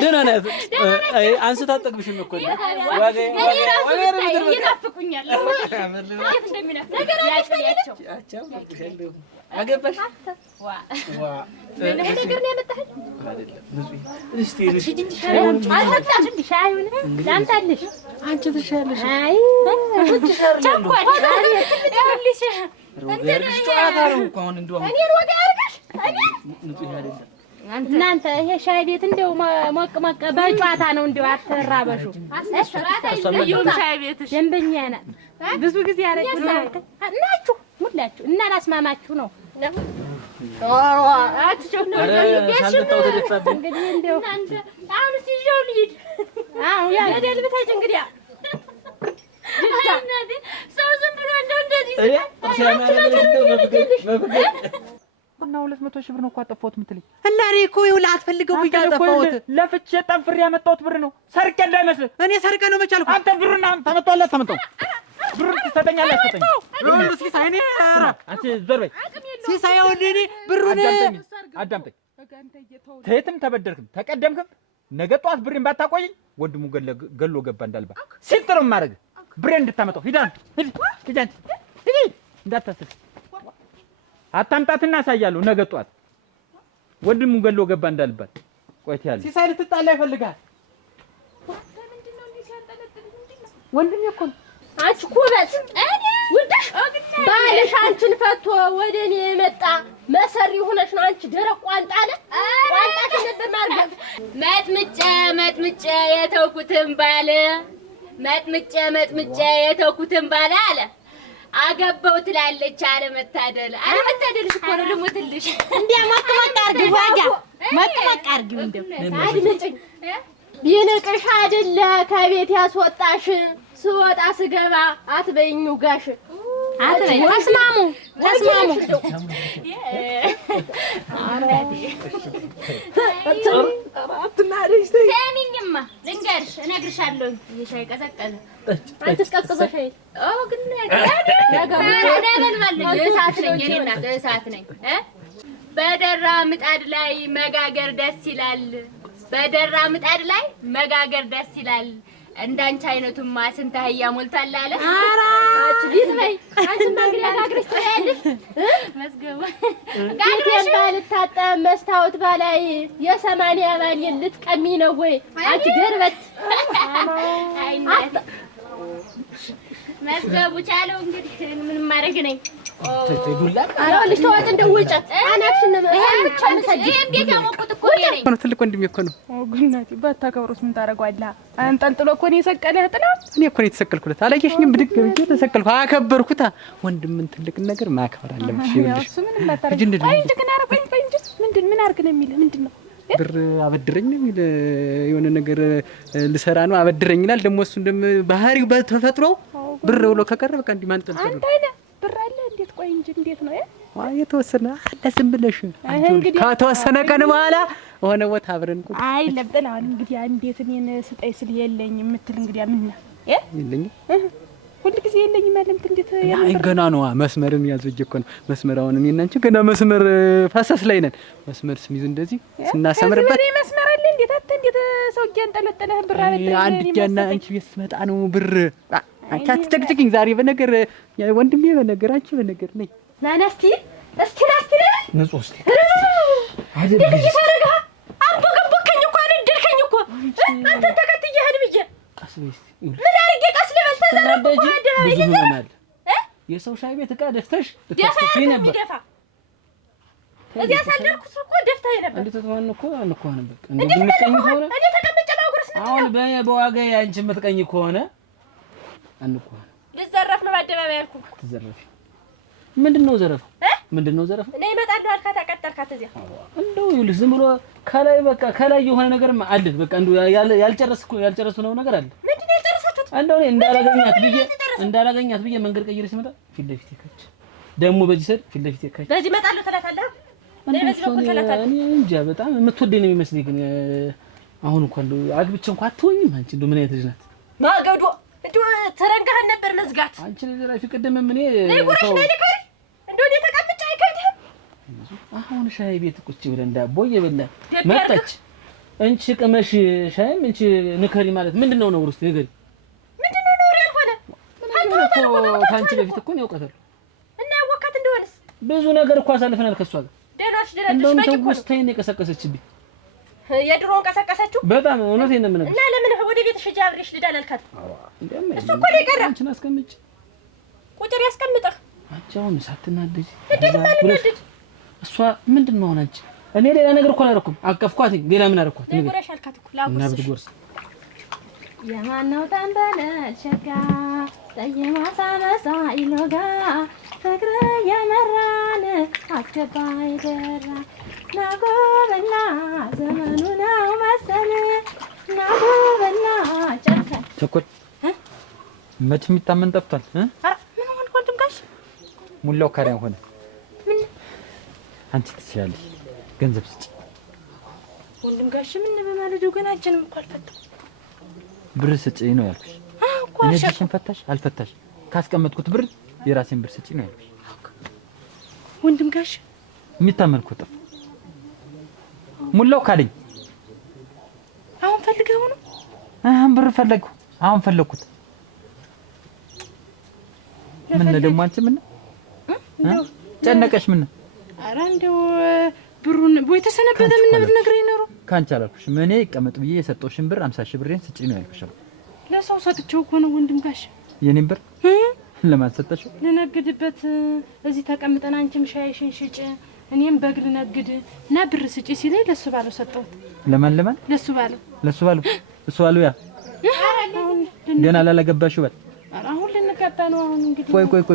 ደህና ናት አይ አንስታ ጠግብሽም እኮ ዋጋ ይናፍቁኛል ነገር አለችው አቻው አገባሽ ዋ ነገር ነው ያመጣህ እስቲ ሻዩን ላምጣልሽ አንቺ ትሻለሽ አይ ቻኳል ሮገርሽ ጨዋታ ነው እኮ አሁን እንደው እኔን ወደ አርጋሽ ንጹህ አይደለም። እናንተ ይሄ ሻይ ቤት እንደው ሞቅ ሞቅ በጨዋታ ነው እንደው አትራበሹ። ሻይ ቤት ደንበኛ ናት። ብዙ ጊዜ ያረጋግጥ ናችሁ ሁላችሁ እና ላስማማችሁ ነው። እንግዲህ እንደው አሁን ሲጀው ልሂድ። አዎ ያ ገደል ብታጭ እንግዲህ ሰው ዝም ብሎ እንደው እንደዚህ እና 200 ሺህ ብር ነው እኮ አጠፋሁት የምትለኝ እና እኔ እኮ ይኸውልህ አትፈልገው ብዬ አጠፋሁት። ለፍቼ ጠንፍሬ ያመጣሁት ብር ነው። ሰርቄ እንዳይመስልህ። እኔ ሰርቀህ ነው መቻልኩ። አንተ ብሩን ታመጣዋለህ አታመጣው? ብሩን ትሰጠኛለህ አትሰጠኝ? ብሩን ሲሳይ እኔ አንቺ ዞር በይ ሲሳይ። ይኸውልህ እኔ ብሩን አዳምጠኝ። ተየትም ተበደርክም ተቀደምክም ነገ ጠዋት ብሬን ባታቆይኝ ወንድሙ ገሎ ገባ እንዳልባ ሲል ጥሩ ማድረግ ብሬን እንድታመጣው ሂድ እንዳታስብ አታምጣትና አሳያለሁ። ነገ ጧት ወንድሙ ገሎ ገባ እንዳልባል ቆይት ያለ ሲሳይ ልትጣላ ይፈልጋል። ወንድሜ እኮ አንቺ ኩበት እኔ ውልደሽ ባልሽ አንቺን ፈቶ ወደ እኔ የመጣ መሰሪ ሆነሽ ነው። አንቺ ደረቅ ቋንጣ ነህ። ቋንጣ ነበር ማርገፍ መጥምጬ የተውኩትን ባለ መጥምጬ የተውኩትን ባለ አለ አገባው ትላለች። አለመታደልሽ እኮ ነው። ልሞትልሽ እንዴ ማጥማቅ አርጊ ዋጋ ማጥማቅ አርጊ እንደው አድምጪኝ። ይልቅሽ አይደለ ከቤት ያስወጣሽ ስወጣ ስገባ አትበይኙ ጋሽ አትበይ። ተስማሙ ሰሚኝማ ልንገርሽ እነግርሻለሁ። የሻይ ቀዘቀዘ አንተስ ቀዝቅዘሽ ግን እሳት ነኝ። በደራ ምጣድ ላይ መጋገር ደስ ይላል። በደራ ምጣድ ላይ መጋገር ደስ ይላል። እንዳንቺ አይነቱማ ስንት አህያ ሞልቷል አለ። ኧረ አንቺ ቢት በይ አንቺ ማግሪያ ጋግረሽ ትያለሽ። መስገቡ ጋግረሽ ባልታጠብ መስታወት ባላይ የ80 ባል ልትቀሚ ነው ወይ አንቺ ገርበት? መስገቡ ቻለው እንግዲህ ምን ማድረግ ነኝ? አረ ልጅ ተዋጭ እንደውጭ አናፍሽን ይሄን ብቻ እንሰጂ። ይሄን ቤት ያሞቁት እኮ ነኝ። ትልቅ ወንድሜ እኮ ነው። ጉናቲ ባታከብሩስ ምን ታረጋለህ? አንጠልጥሎ እኮ ነው የሰቀለህ ጥላ። እኔ እኮ ነው የተሰቀልኩለት። አላየሽኝም? ብድግ ብዬ ተሰቀልኩ፣ አከበርኩት። ወንድምን ትልቅ ነገር ማክበር አለብሽ። እሱ ምንም ማታረግ አይ እንጂ ግን አረጋኝ ቆይ እንጂ ምንድን ምን አርግ ነው የሚልህ? ምንድን ነው ብር አበድረኝ ነው የሚል የሆነ ነገር ልሰራ ነው አበድረኝ ይላል። ደግሞ እሱ እንደም ባህሪው በተፈጥሮ ብር ብሎ ከቀረ በቃ እንዲህ ማንጠልጠል አንተ አይደል ብር አለ እንዴት? ቆይ እንጂ እንዴት ነው የተወሰነ አለ ዝም ብለሽ ከተወሰነ ቀን በኋላ ሆነ ቦታ አብረን ቁጭ አይ ለብጠን አሁን እንግዲህ እንዴት እኔን ስጠይ ስል የለኝ የምትል እንግዲህ ምን ነው የለኝ ሁሉ ጊዜ የለኝ ማለት እንዴት አይ ገና ነው መስመርን ያዘጀ እኮ ነው መስመር። አሁን እኔና አንቺ ገና መስመር ፈሰስ ላይ ነን። መስመር ስሚዝ እንደዚህ ስናሰምርበት እኔ መስመር አለ እንዴት አተ እንዴት ሰው እያንጠለጠለህ ብር አበድረኝ አንድ ጃና አንቺ ቤት ስመጣ ነው ብር አንቺ አትጨቅጭቅኝ ዛሬ በነገር ወንድሜ በነገር አንቺ በነገር ነኝ ናና እስቲ ንጹህ እስቲ አይደል ይፈረጋ አንተ ገቦከኝ እኮ አልደልከኝ እኮ አንተ ተከትዬ ሄድ ብዬ ቀስ በይ እስቲ ምን አርጌ ቀስ ልበል ተዘረኩ ብዙ ሆናል። የሰው ሻይ ቤት ዕቃ ደፍተሽ ልታስከፊ ነበር። እዚያ ሳልደርኩት እኮ ደፍተህ ነበር። እንዴት ተማን እኮ አንኳን በቃ እንደዚህ ምትቀኝ ከሆነ እኔ ተቀምጬ ማጉረስ ነው። አሁን በዋጋ አንቺ ምትቀኝ ከሆነ አንኳን ልዘረፍ ነው በአደባባይ ያልኩህ። ትዘረፊ ምንድነው ዘረፍ? ምንድነው ዘረፍ? እኔ እመጣለሁ አልካት አቀጠርካት እዚያ እንደው ይኸውልሽ ዝም ብሎ ከላይ በቃ ከላይ የሆነ ነገር አለ። በቃ እንደው ያልጨረስነው ነገር አለ። ምንድነው የጨረሳችሁት? እንደው እኔ እንዳላገኛት ብዬ መንገድ ቀይሬ ስመጣ ፊት ለፊት ከች ደግሞ በዚህ ሰድ ፊት ለፊት ከች በዚህ እመጣለሁ ትላታለህ። እኔ በዚህ በኩል ትላታለህ። እኔ እንጃ በጣም የምትወደኝ ነው የሚመስለኝ። ግን አሁን እንኳን እንደው አግብቼ እንኳን አትሆኝም። አንቺ እንደው ምን አይነት ልጅ ናት? ማገዶ እንደው ተረንጋህ ነበር መዝጋት። አንቺ ለዘራፊ ቀደም ምን ሰው እንደው እኔ ተቀምጬ አይከብድህም? አሁን ሻይ ቤት ቁጭ ብለን ዳቦ እየበላን መጣች። እንቺ ቅመሽ ሻይም እንቺ ንከሪ ማለት ምንድነው ነው? ውስጥ ንገሪ። ምንድነው ነው ያልሆነ? ታንቺ በፊት እኮ ነው ያውቃታል። እና ያወቃት እንደሆነስ ብዙ ነገር እኮ አሳልፈናል ከሷ ጋር። ደናሽ እንደውም ተውስታዬን የቀሰቀሰችብኝ። የድሮውን ቀሰቀሰችው በጣም እውነቴን ነው የምነግርሽ። እና ለምን ወደ ቤትሽ ሂጅ አብሬሽ ልዳል አልካት? እሱ እኮ ነው የቀረ። አንቺን አስቀምጭ ቁጥር ያስቀምጥህ አንቺ አሁን ሳትናደጂ እሷ ምንድን ነው አንቺ? እኔ ሌላ ነገር እኮ አላደረኩም። አቀፍኳት። ሌላ ምን አደረኳት? ነገርሽ አልካት እኮ ላጉርስ የማነው ተንበለል ሸጋ ጠይማ ሳመሳ ይሎጋ ፍቅር የመራን አስገባ ይደራ ናጎበና ዘመኑ ነው መሰል ናጎበና ጨከን ቸኮል መች የሚታመን ጠፍቷል። ኧረ ምን ሆነ ወንድም ጋሽ ሙላው ካሪያ ሆነ። ምን አንቺ ትችያለሽ፣ ገንዘብ ስጪ። ወንድም ጋሽ ምን በማለዱ ገና አንቺንም እኮ አልፈታም። ብር ስጪ ነው ያልኩሽ። እኔ እጅሽን ፈታሽ አልፈታሽ ካስቀመጥኩት ብር የራሴን ብር ስጪ ነው ያልኩሽ። ወንድም ጋሽ የሚታመን እኮ ጠፋ። ሙላው ካለኝ አሁን ፈልገው ነው? ብር ፈለግኩ፣ አሁን ፈለግኩት። ምን ደግሞ አንቺ ምን ጨነቀሽ? ምን ኧረ እንደው ብሩን ወይ ተሰነበተ ምን ብትነግረኝ ኖሮ ካንቺ አላልኩሽም። እኔ ይቀመጥ ብዬ የሰጠሁሽን ብር 50 ሺህ ብሬን ስጪ ነው ያልኩሽ። ለሰው ሰጥቼው እኮ ነው ወንድም ጋሽ። የኔን ብር ለማን ሰጠሽው? ልነግድበት እዚህ ተቀምጠን አንቺም ሻይሽን ሽጭ እኔም በግ ልነግድ እና ብር ስጪ ሲለኝ ለሱ ባለው ሰጠሁት። ለማን ለማን? ለሱ ባለው እሱ ባለው ያ ገና ላላገባሽው በል። አሁን ልንገባ ነው። አሁን እንግዲህ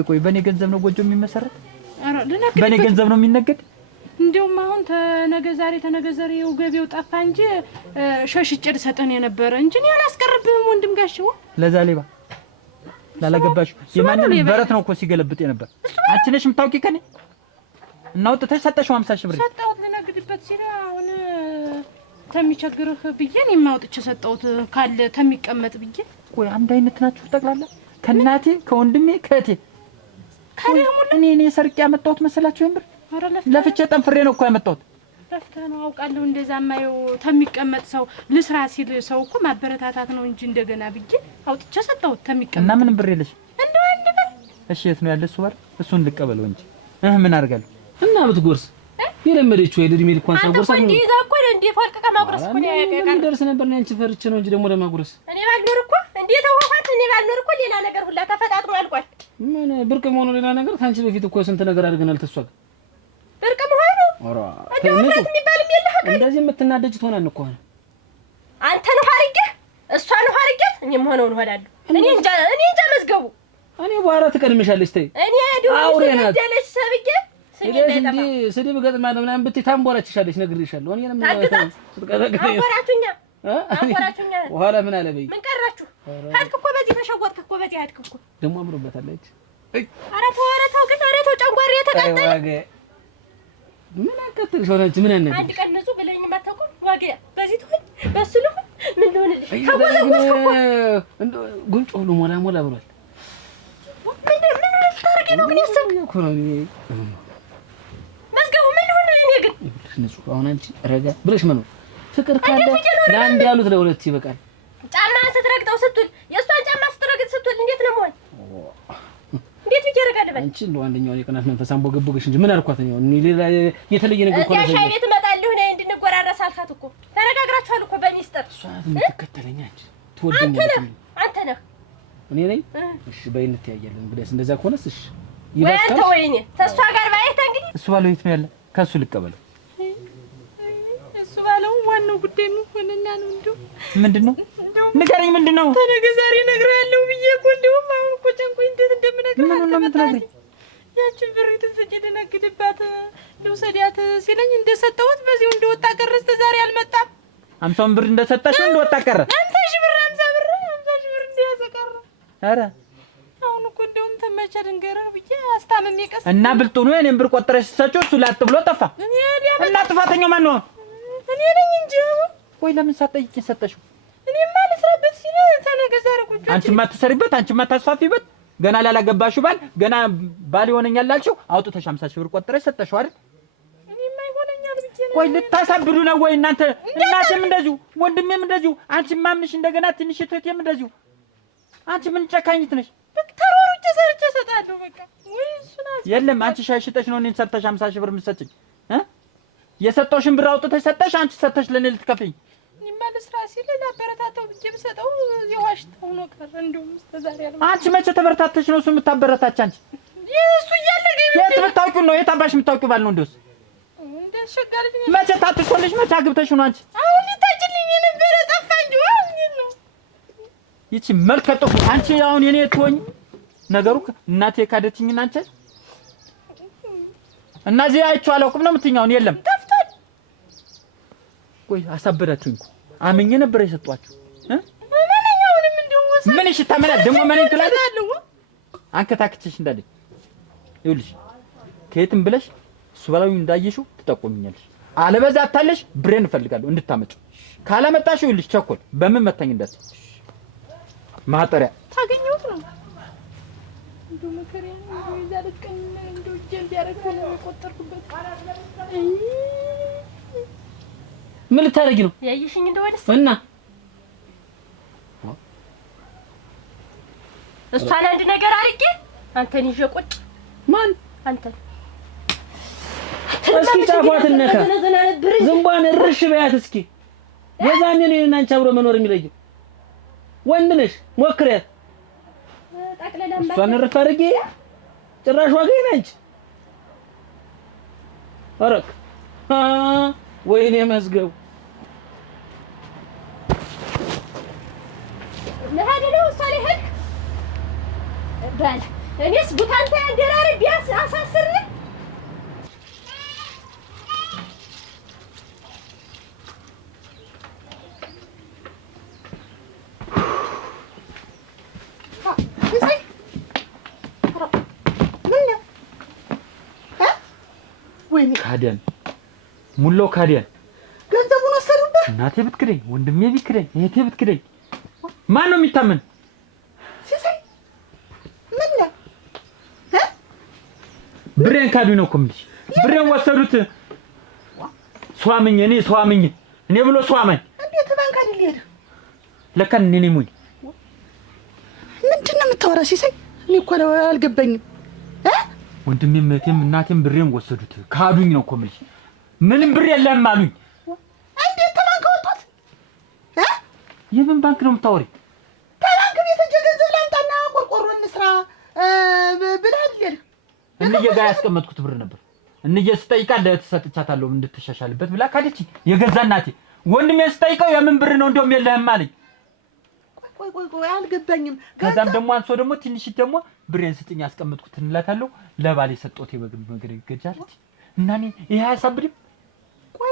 ቆይ በእኔ ገንዘብ ነው ጎጆ የሚመሰረት? ኧረ ልነግድ በእኔ ገንዘብ ነው የሚነገድ? እንደውም አሁን ተነገ ዛሬ ገቢው ጠፋ እንጂ ሸሽጬ ልሰጠን የነበረ እንጂ እኔ አላስቀርብህም ወንድም ጋሽው። ለዛ ሌባ ላላገባሽው የማንም በረት ነው እኮ ሲገለብጥ የነበር። አንቺ ነሽ የምታውቂ ከኔ እና ወጥተሽ ሰጠሽው 50 ሺህ ብር ሰጠሁት ልነግድበት ሲል አሁን ተሚቸግርህ ብዬ እኔም አውጥቼ ሰጠሁት ካለ ተሚቀመጥ ብዬ። ቆይ አንድ አይነት ናችሁ ጠቅላላ ከእናቴ ከወንድሜ ከእቴ እኔ ሰርቄ ያመጣሁት መሰላችሁ? ይሄን ብር ለፍቼ ጠንፍሬ ነው እኮ ያመጣሁት። ለፍተህ ነው አውቃለሁ። እንደዛማየው ተሚቀመጥ ሰው ልስራ ሲል ሰው እኮ ማበረታታት ነው እንጂ እንደገና ብዬ አውጥቼ ሰጠሁት ተሚቀመጥ። እና ምንም ብር የለሽ? እንደው አንድ ብር። እሺ የት ነው ያለ እሱ ብር? እሱን ልቀበለው እንጂ ምን አደርጋለሁ? እና ብትጎርስ የለመደችው የድሜ ልኳን ሰው ጎርሳ እንዴ ዛቆ እንዴ ፈልቅ ከማጉረስ እኮ ነው ያቀቃል። ደርስ ነበር ነው አንቺ ፈርቼ ነው እንጂ ደግሞ ለማጉረስ እኔ ባልኖር እኮ እንዴ ተወፋት እኔ ባልኖር እኮ ሌላ ነገር ሁላ ተፈጣጥሮ አልቋል። ምን ብርቅ መሆኑ ሌላ ነገር ታንቺ በፊት እኮ ስንት ነገር አድርገናል። ተሷል ብርቅ መሆኑ ኦራ ተነሱ የሚባልም የለህ። እንደዚህ የምትናደጅ ትሆናን እኮ አንተ ነው ሀርጌ እሷ ነው ሀርጌ እኔም ሆነው ነው ሆዳለሁ። እኔ እንጃ መዝገቡ እኔ በኋላ ትቀድምሻለሽ። ተይ እኔ ዲው ደለሽ ሰብዬ እንዴ ስድብ ገጥማለሁ ምናምን ብትይ ታምቦራችሻለሽ። ነግሬሻለሁ። እኔንም አንቆራችሁኛ በኋላ ምን አለ በይ ምን ቀራችሁ? ሀድክ እኮ በዚህ ተሸወጥክ እኮ በዚህ ሀድክ እኮ ደግሞ አምሮበታለች። ኧረ ተው ግን ኧረ ተው ጨንጓሬ የተቃጠለ ምን አቃጠልሽ? ሆነች ምን አነደ አንድ ቀን ንጹህ ብለኝ ማታውቁም ዋጋ በዚህ ትሆን በሱ ነው ምን ልሆንልሽ? ተወዘወዝክ እኮ እንደው ጉንጭ ሁሉ ሞላ ብሏል። ምን ታርቂ ነው ግን ያሰብኩ መዝገቡ ምን ሆነ? እኔ ግን ንጹህ አሁን አንቺ ረጋ ብለሽ መኖር ፍቅር ካለ ለአንድ ያሉት ለሁለት ይበቃል። ጫማ ስትረግጠው ስትል የእሷን ጫማ ስትረግጥ ስትል እንዴት ነው መሆን? እንዴት ይጀረጋል? በል አንቺ እንደው አንደኛው የቀናት መንፈስ አንቦገቦገሽ እንጂ ምን አልኳት ነው? እኔ ሌላ የተለየ ነገር እኮ ነው። ሻይ ቤት እመጣለሁ ነይ እንድንጎራረስ አልካት እኮ ተነጋግራችኋል እኮ በሚስጥር። እሷ የምትከተለኝ አንቺ ትወደኛለሽ። አንተ ነህ እኔ ነኝ። እሺ በይ እንተያያለን። እንግዲያስ እንደዛ ከሆነስ እሺ ይባስካል። ወይኔ ተሷ ጋር ባይታ እንግዲህ እሱ ባለው የት ነው ያለ? ከሱ ልቀበለው። እሱ ባለው ዋናው ጉዳይ ምን ሆነና ነው? እንደው ምንድነው? ንገረኝ። ምንድነው? ተነገ ዛሬ እነግርሃለሁ ብዬ እኮ እንደውም አሁን እኮ ጨንቆኝ እንዴት እንደምነግርህ ምን ነው የምትነግረኝ? ያችን ብሬት ስጭ ልነግድባት ልውሰዳት ሲለኝ እንደሰጠሁት በዚሁ እንደወጣ ቀረ። እስከ ዛሬ አልመጣም። 50 ብር እንደሰጠሽ እንደወጣ ቀረ። 50 ሺህ ብር እንደያዘ ቀረ። ኧረ አሁን እኮ እንደውም ተመቸ ልንገርህ ብዬ አስታምሜ ቀስ እና ብልጡ ነው የኔን ብር ቆጥረሽ ስትሰጪው እሱ ላጥ ብሎ ጠፋ። እና ጥፋተኛው ማን ነው? እኔ ነኝ እንጂ። ቆይ ለምን ሳትጠይቂኝ ሰጠሽው? እኔማ ልስራበት ሲል ተነገ ዛሬ ቁጭ አንቺማ ትሰሪበት፣ አንቺማ ታስፋፊበት። ገና ላላገባሽው ባል ገና ባል ይሆነኛል አልሽው አውጥተሽ 50 ሺህ ብር ቆጥረሽ ሰጠሽው አይደል? እኔማ ይሆነኛል ብዬ ነው። ቆይ ልታሳብዱ ነው ወይ እናንተ? እናቴም እንደዚሁ ወንድሜም እንደዚሁ አንቺም ማምንሽ እንደገና ትንሽ እህቴም እንደዚሁ። አንቺ ምን ጨካኝት ነሽ? ተሮሩጭ ሰርቼ እሰጣለሁ በቃ። ወይ እሱና የለም አንቺ ሻይ ሽጠሽ ነው እኔን ሰጥተሽ 50 ሺህ ብር የምትሰጪኝ? የሰጠውሽን ብር አውጥተሽ ሰጠሽ፣ አንቺ ሰጥተሽ ለኔ ልትከፍይኝ? እኔማ ልስራ ሲል ላበረታታው ብዬ ብሰጠው የዋሽተው ነው ቀረ። እንደውም እስከ ዛሬ አለ። አንቺ መቼ ተበረታተሽ ነው እሱ የምታበረታች? አንቺ እሱ እያለ የት ብታውቂው ነው? የት አባሽ የምታውቂው ባል ነው እንደውስ? እንደሸጋሪ መቼ ታጥቆልሽ? መቼ አግብተሽ ነው አንቺ? አሁን ሊታጭልኝ የነበረ ጠፋ እንጂ አሁን ነው። ይቺ መልከ ጥፉ አንቺ አሁን የኔ ትሆኝ ነገሩ እናቴ ካደችኝና አንቺ እና እዚህ አይቼው አላውቅም ነው የምትይኝ? የለም ጠፍቷል። ቆይ አሳበዳችሁኝ እኮ አምኜ ነበር የሰጧችሁ ማንኛውንም እንደው ምን እሺ ታመና ደግሞ ምን ትላለህ? አንከታክችሽ እንዳለኝ ይኸውልሽ ከየትም ብለሽ እሱ በላው እንዳየሽው ትጠቆሚኛለሽ። አለበዛ አታለሽ ብሬን እፈልጋለሁ እንድታመጪው። ካላመጣሽ ይኸውልሽ ቸኮል በምን መታኝ እንዳትይ ማጠሪያ ታገኘሁት ነው እንደው መከሪያ ነው ይዛልከኝ እንደው ጀልብ ያረከው ነው የቆጠርኩበት። ምን ልታረጊ ነው? ያየሽኝ እንደው ወደስ እና እሷን አንድ ነገር አድርጌ አንተን ይዤ ቁጭ ማን አንተን እስኪ ጫፏትን ነካ ዝምቧን እርሽ በያት እስኪ። የዛኔ ነው እና አንቺ አብሮ መኖር የሚለየው። ወንድ ነሽ ሞክሪያት። ጠቅለላም እሷን እርፍ አድርጌ ጭራሽ ዋጋዬ ነች። አረክ ወይኔ መዝገቡ ለሃደለው ሳለ ሄድ ባል እኔስ ቡታንታ ያደራረ ቢያስ አሳስር ካዲያን ሙሉ ካዲያን ገንዘቡን ወሰዱበት። እናቴ ብትክደኝ ወንድሜ ቢክደኝ እህቴ ብትክደኝ ማን ነው የሚታመን? ሲሳይ ምን ነው ብሬን ካዱኝ ነው እኮ የምልሽ። ብሬን ወሰዱት። ሷምኝ እኔ ብሎ ሷማኝ። እንዴት ባንክ አይደል ሄደ? ለካ እኔ ነኝ ሙኝ። ምንድን ነው የምታወራው ሲሳይ? እኔ እኮ አልገባኝም። ወንድሜም እህቴም እናቴም ብሬን ወሰዱት። ካዱኝ ነው እኮ የምልሽ። ምንም ብር የለም አሉኝ። እንዴት ተባንክ ወጣት? የምን ባንክ ነው የምታወሪ? ከባንክ ቤት እጄ ገንዘብ ላምጣና ቆርቆሮ እንስራ ብለህ አይደል? እንዬ ጋር ያስቀመጥኩት ብር ነበር። እንዬ ስጠይቃት ለተሰጥቻታለሁ እንድትሻሻልበት ብላ ካደች። የገዛ እናቴ ወንድሜ ስጠይቀው የምን ብር ነው እንደውም የለህም አለኝ። ቆይ አልገባኝም። ከዛም ደግሞ አንሶ ደግሞ ትንሽ ደግሞ ብሬን ስጥኝ ያስቀመጥኩት እንላታለሁ ለባሌ ሰጦት የበግም ነገር ይገጃለች። እና እኔ ይሄ አያሳብድም?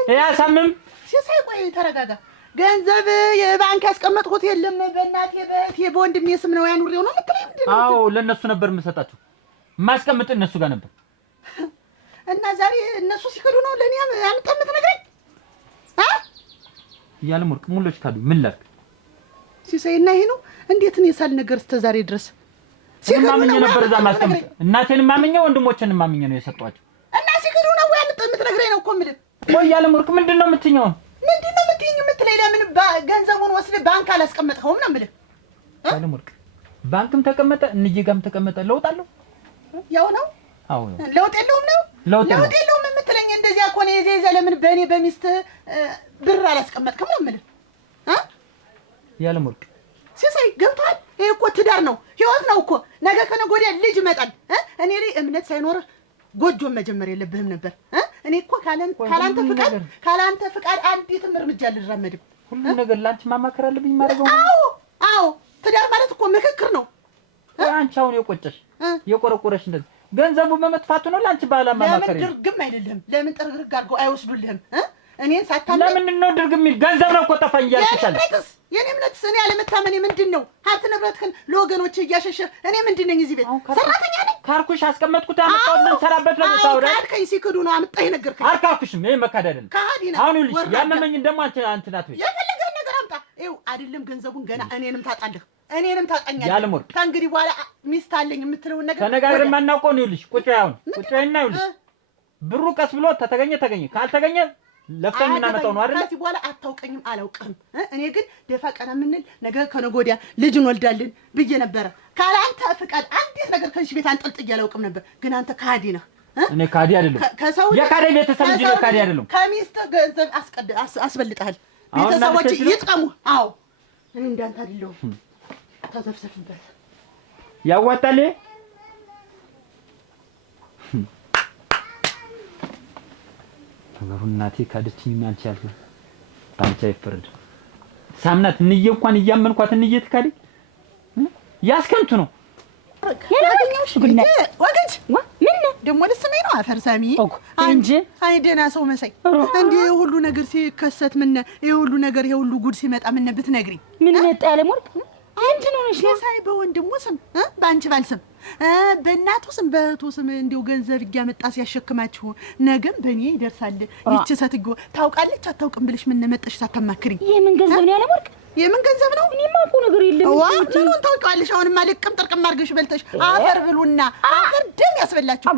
ይሄ አያሳምም? ሲሳይ ቆይ ተረጋጋ። ገንዘብ የባንክ ያስቀመጥኩት የለም በእናቴ በእህቴ በወንድሜ ስም ነው ያኑሬው ነው የምትለኝ? ምንድን ነው? አዎ ለነሱ ነበር የምሰጣቸው። ማስቀመጥ እነሱ ጋር ነበር። እና ዛሬ እነሱ ሲከዱ ነው ለኔ አንተ የምትነግረኝ? ያለ ወርቅ ሙሎች ካዱ ምን ላድርግ? ሲሳይ እና ይሄ ነው እንዴት ነው ሳልነገር እስከ ዛሬ ድረስ ሲከዱ ነበር እዛ ማስቀመጥ። እናቴንም ማምኘ ወንድሞቼንም ማምኘ ነው የሰጧቸው። እና ሲከዱ ነው ወይ አንተ የምትነግረኝ ነው እኮ የምልህ። ቆይ ያለ ወርቅ ምንድነው የምትይኘው? ምንድነው የምትይኝ የምትለኝ? ለምን ገንዘቡን ወስደህ ባንክ አላስቀመጥኸውም ነው የምልህ። ያለ ወርቅ ባንክም ተቀመጠ እንዬ ጋርም ተቀመጠ ለውጥ አለው? ያው ነው። አዎ ለውጥ የለውም ነው። ለውጥ የለውም የምትለኝ እንደዚያ እኮ ነው። የዘይዘ ለምን በእኔ በሚስት ብር አላስቀመጥክም ነው የምልህ። ያለ ወርቅ ሲሳይ ገብቶሃል? ይሄ እኮ ትዳር ነው፣ ህይወት ነው እኮ። ነገ ከነገ ወዲያ ልጅ ይመጣል። እኔ ላይ እምነት ሳይኖርህ ጎጆን መጀመር የለብህም ነበር። እኔ እኮ ካላንተ ፍቃድ አንዲትም እርምጃ አልራመድም። ሁሉ ነገር ላንቺ ማማከር አለብኝ ማድረግ። አዎ ትዳር ማለት እኮ ምክክር ነው። አንቺ አሁን የቆጨሽ የቆረቆረሽ እንደዚህ ገንዘቡ በመጥፋቱ ነው ላንቺ ባላ ማማከር። ለምን ድርግም አይደለም? ለምን ጥርግርግ አድርገው አይወስዱልህም? እኔን ሳታምን ለምን ነው ድርግም የሚል? ገንዘብ ነው እኮ ጠፋኝ እያልኩሻለሁ። የኔ እምነትስ እኔ አለመታመኔ ምንድን ነው? ሀብት ንብረትህን ለወገኖች እያሸሸ እኔ ምንድን ነኝ? እዚህ ቤት ሰራተኛ ነኝ። ካርኩሽ አስቀመጥኩት አመጣው ምን ሰራበት ነው ታውራ? ካልከኝ ሲክዱ ነው አምጣህ የነገርከኝ። አልካልኩሽም። ይሄ መካድ አይደለም። አሁን ልጅ ያመመኝ ደግሞ አንተ ናት ወይ? የፈለገውን ነገር አምጣ። ይኸው አይደለም ገንዘቡን ገና እኔንም ታጣለህ፣ እኔንም ታጣኛለህ። ያለሞር ከእንግዲህ በኋላ ሚስት አለኝ የምትለውን ነገር ተነጋግረን ማናውቀው ነው። ልጅ ቁጭ ያውን ቁጭ እና ይኸውልሽ ብሩ ቀስ ብሎ ተገኘ ካልተገኘ ለፍተን የምናመጣው ነው አይደል? ከዚህ በኋላ አታውቀኝም፣ አላውቅህም። እኔ ግን ደፋ ቀና የምንል ነገ ከነገ ወዲያ ልጅ እንወልዳለን ብዬ ነበረ። ካላንተ ፍቃድ አንዲት ነገር ከዚህ ቤት አንጠልጥዬ አላውቅም ነበር። ግን አንተ ከሃዲ ነህ። እኔ ከሃዲ አይደለም። የካደ ቤተሰብ እንጂ ከሃዲ አይደለም። ከሚስት ገንዘብ አስበልጠሃል። ቤተሰቦች ይጥቀሙ። አዎ እኔ እንዳንተ አይደለሁም። ተዘፍዘፍበት ያዋጣል። ነገሩ እናቴ ካደችኝ አንቺ ያልኩ ባንቺ አይፈረድ ሳምናት እንዬ እንኳን እያመንኳት እንዬ ትካዲ ያስከንቱ ነው ያላገኘውሽ ግን ወገጅ ምን ደሞ ልስመኝ ነው አፈርሳሚ እንጂ አይ ደህና ሰው መሳይ እንዴ ሁሉ ነገር ሲከሰት ምን የሁሉ ነገር የሁሉ ጉድ ሲመጣ ምን ብትነግሪ ምን መጣ ያለ ሞርክ አንቺ ነው ነሽ ሳይ በወንድሙ ስም በአንቺ ባል ስም በእናቱ ስም በእህቱ ስም እንዲው ገንዘብ እያመጣ ሲያሸክማችሁ ነገም በእኔ ይደርሳል ይቺ ሰትጎ ታውቃለች አታውቅም ብለሽ ምን መጣሽ ሳታማክሪ የምን ገንዘብ ነው ያለ ሞርክ የምን ገንዘብ ነው እኔ ማውቁ ነገር የለም ምኑን ታውቂዋለሽ አሁንማ ልቅም ጥርቅም አድርገሽ በልተሽ አፈር ብሉና አፈር ደም ያስበላችሁ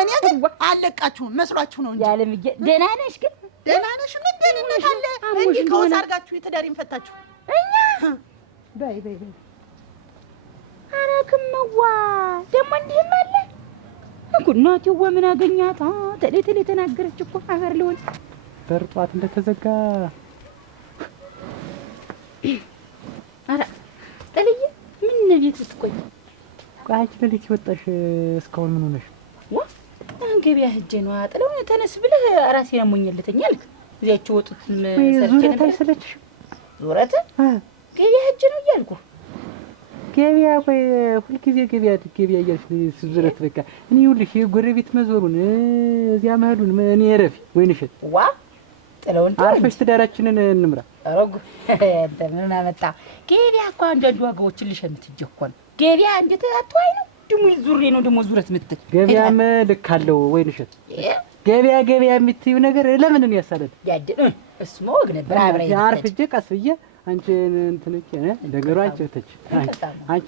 እኔ ግን አለቃችሁም መስሏችሁ ነው እንጂ ያለም ደህና ነሽ ግን ደህና ነሽ ምን ደህንነት አለ እንዲህ ከወስ አድርጋችሁ የተዳሪም ፈታችሁ እኛ በይ አረክመዋ ደግሞ እንዲህም አለ እናቴዋ ምን አገኛታ ተሌ ተናገረች እኮ አፈር ልሆን በርጧት እንደተዘጋ አረ ጥልዬ ምን ቤት ትቆይ ቃች ለሊት ወጣሽ እስካሁን ምን ሆነሽ ገበያ ሄጄ ነው ጥለው ተነስ ብለህ ራሴ ያሞኝልተኛ አልክ እዚያቸው ወጡት ሰርቼ ነበር ስለችሽ ዙረት ገበያ ሄጄ ነው እያልኩ ገበያ ወይ ሁሉ ጊዜ ገበያ እያልሽ ስዝረት በቃ እኔ ይኸውልሽ የጎረቤት መዞሩን እዚያ መሄዱን እኔ ረፊ ወይንሽት ዋ ጥለውን አርፈሽ ትዳራችንን እንምራ አረጉ እንደምን አመጣ ገበያ እኮ አንዳንድ ዋጋዎችን ልሸምት እኮ ገበያ እንዴት አትዋይ ነው ደሞ ዙሬ ነው ደሞ ዙረት ምትል ገበያም ልክ አለው ወይንሽት ገበያ የምትይው ነገር ለምን ነው ያሳለድ ያድን እሱማ ወግ ነበር አብረን አርፍጄ ቀስ ብዬ አንቺን እንትንች ነገሩ አንቺ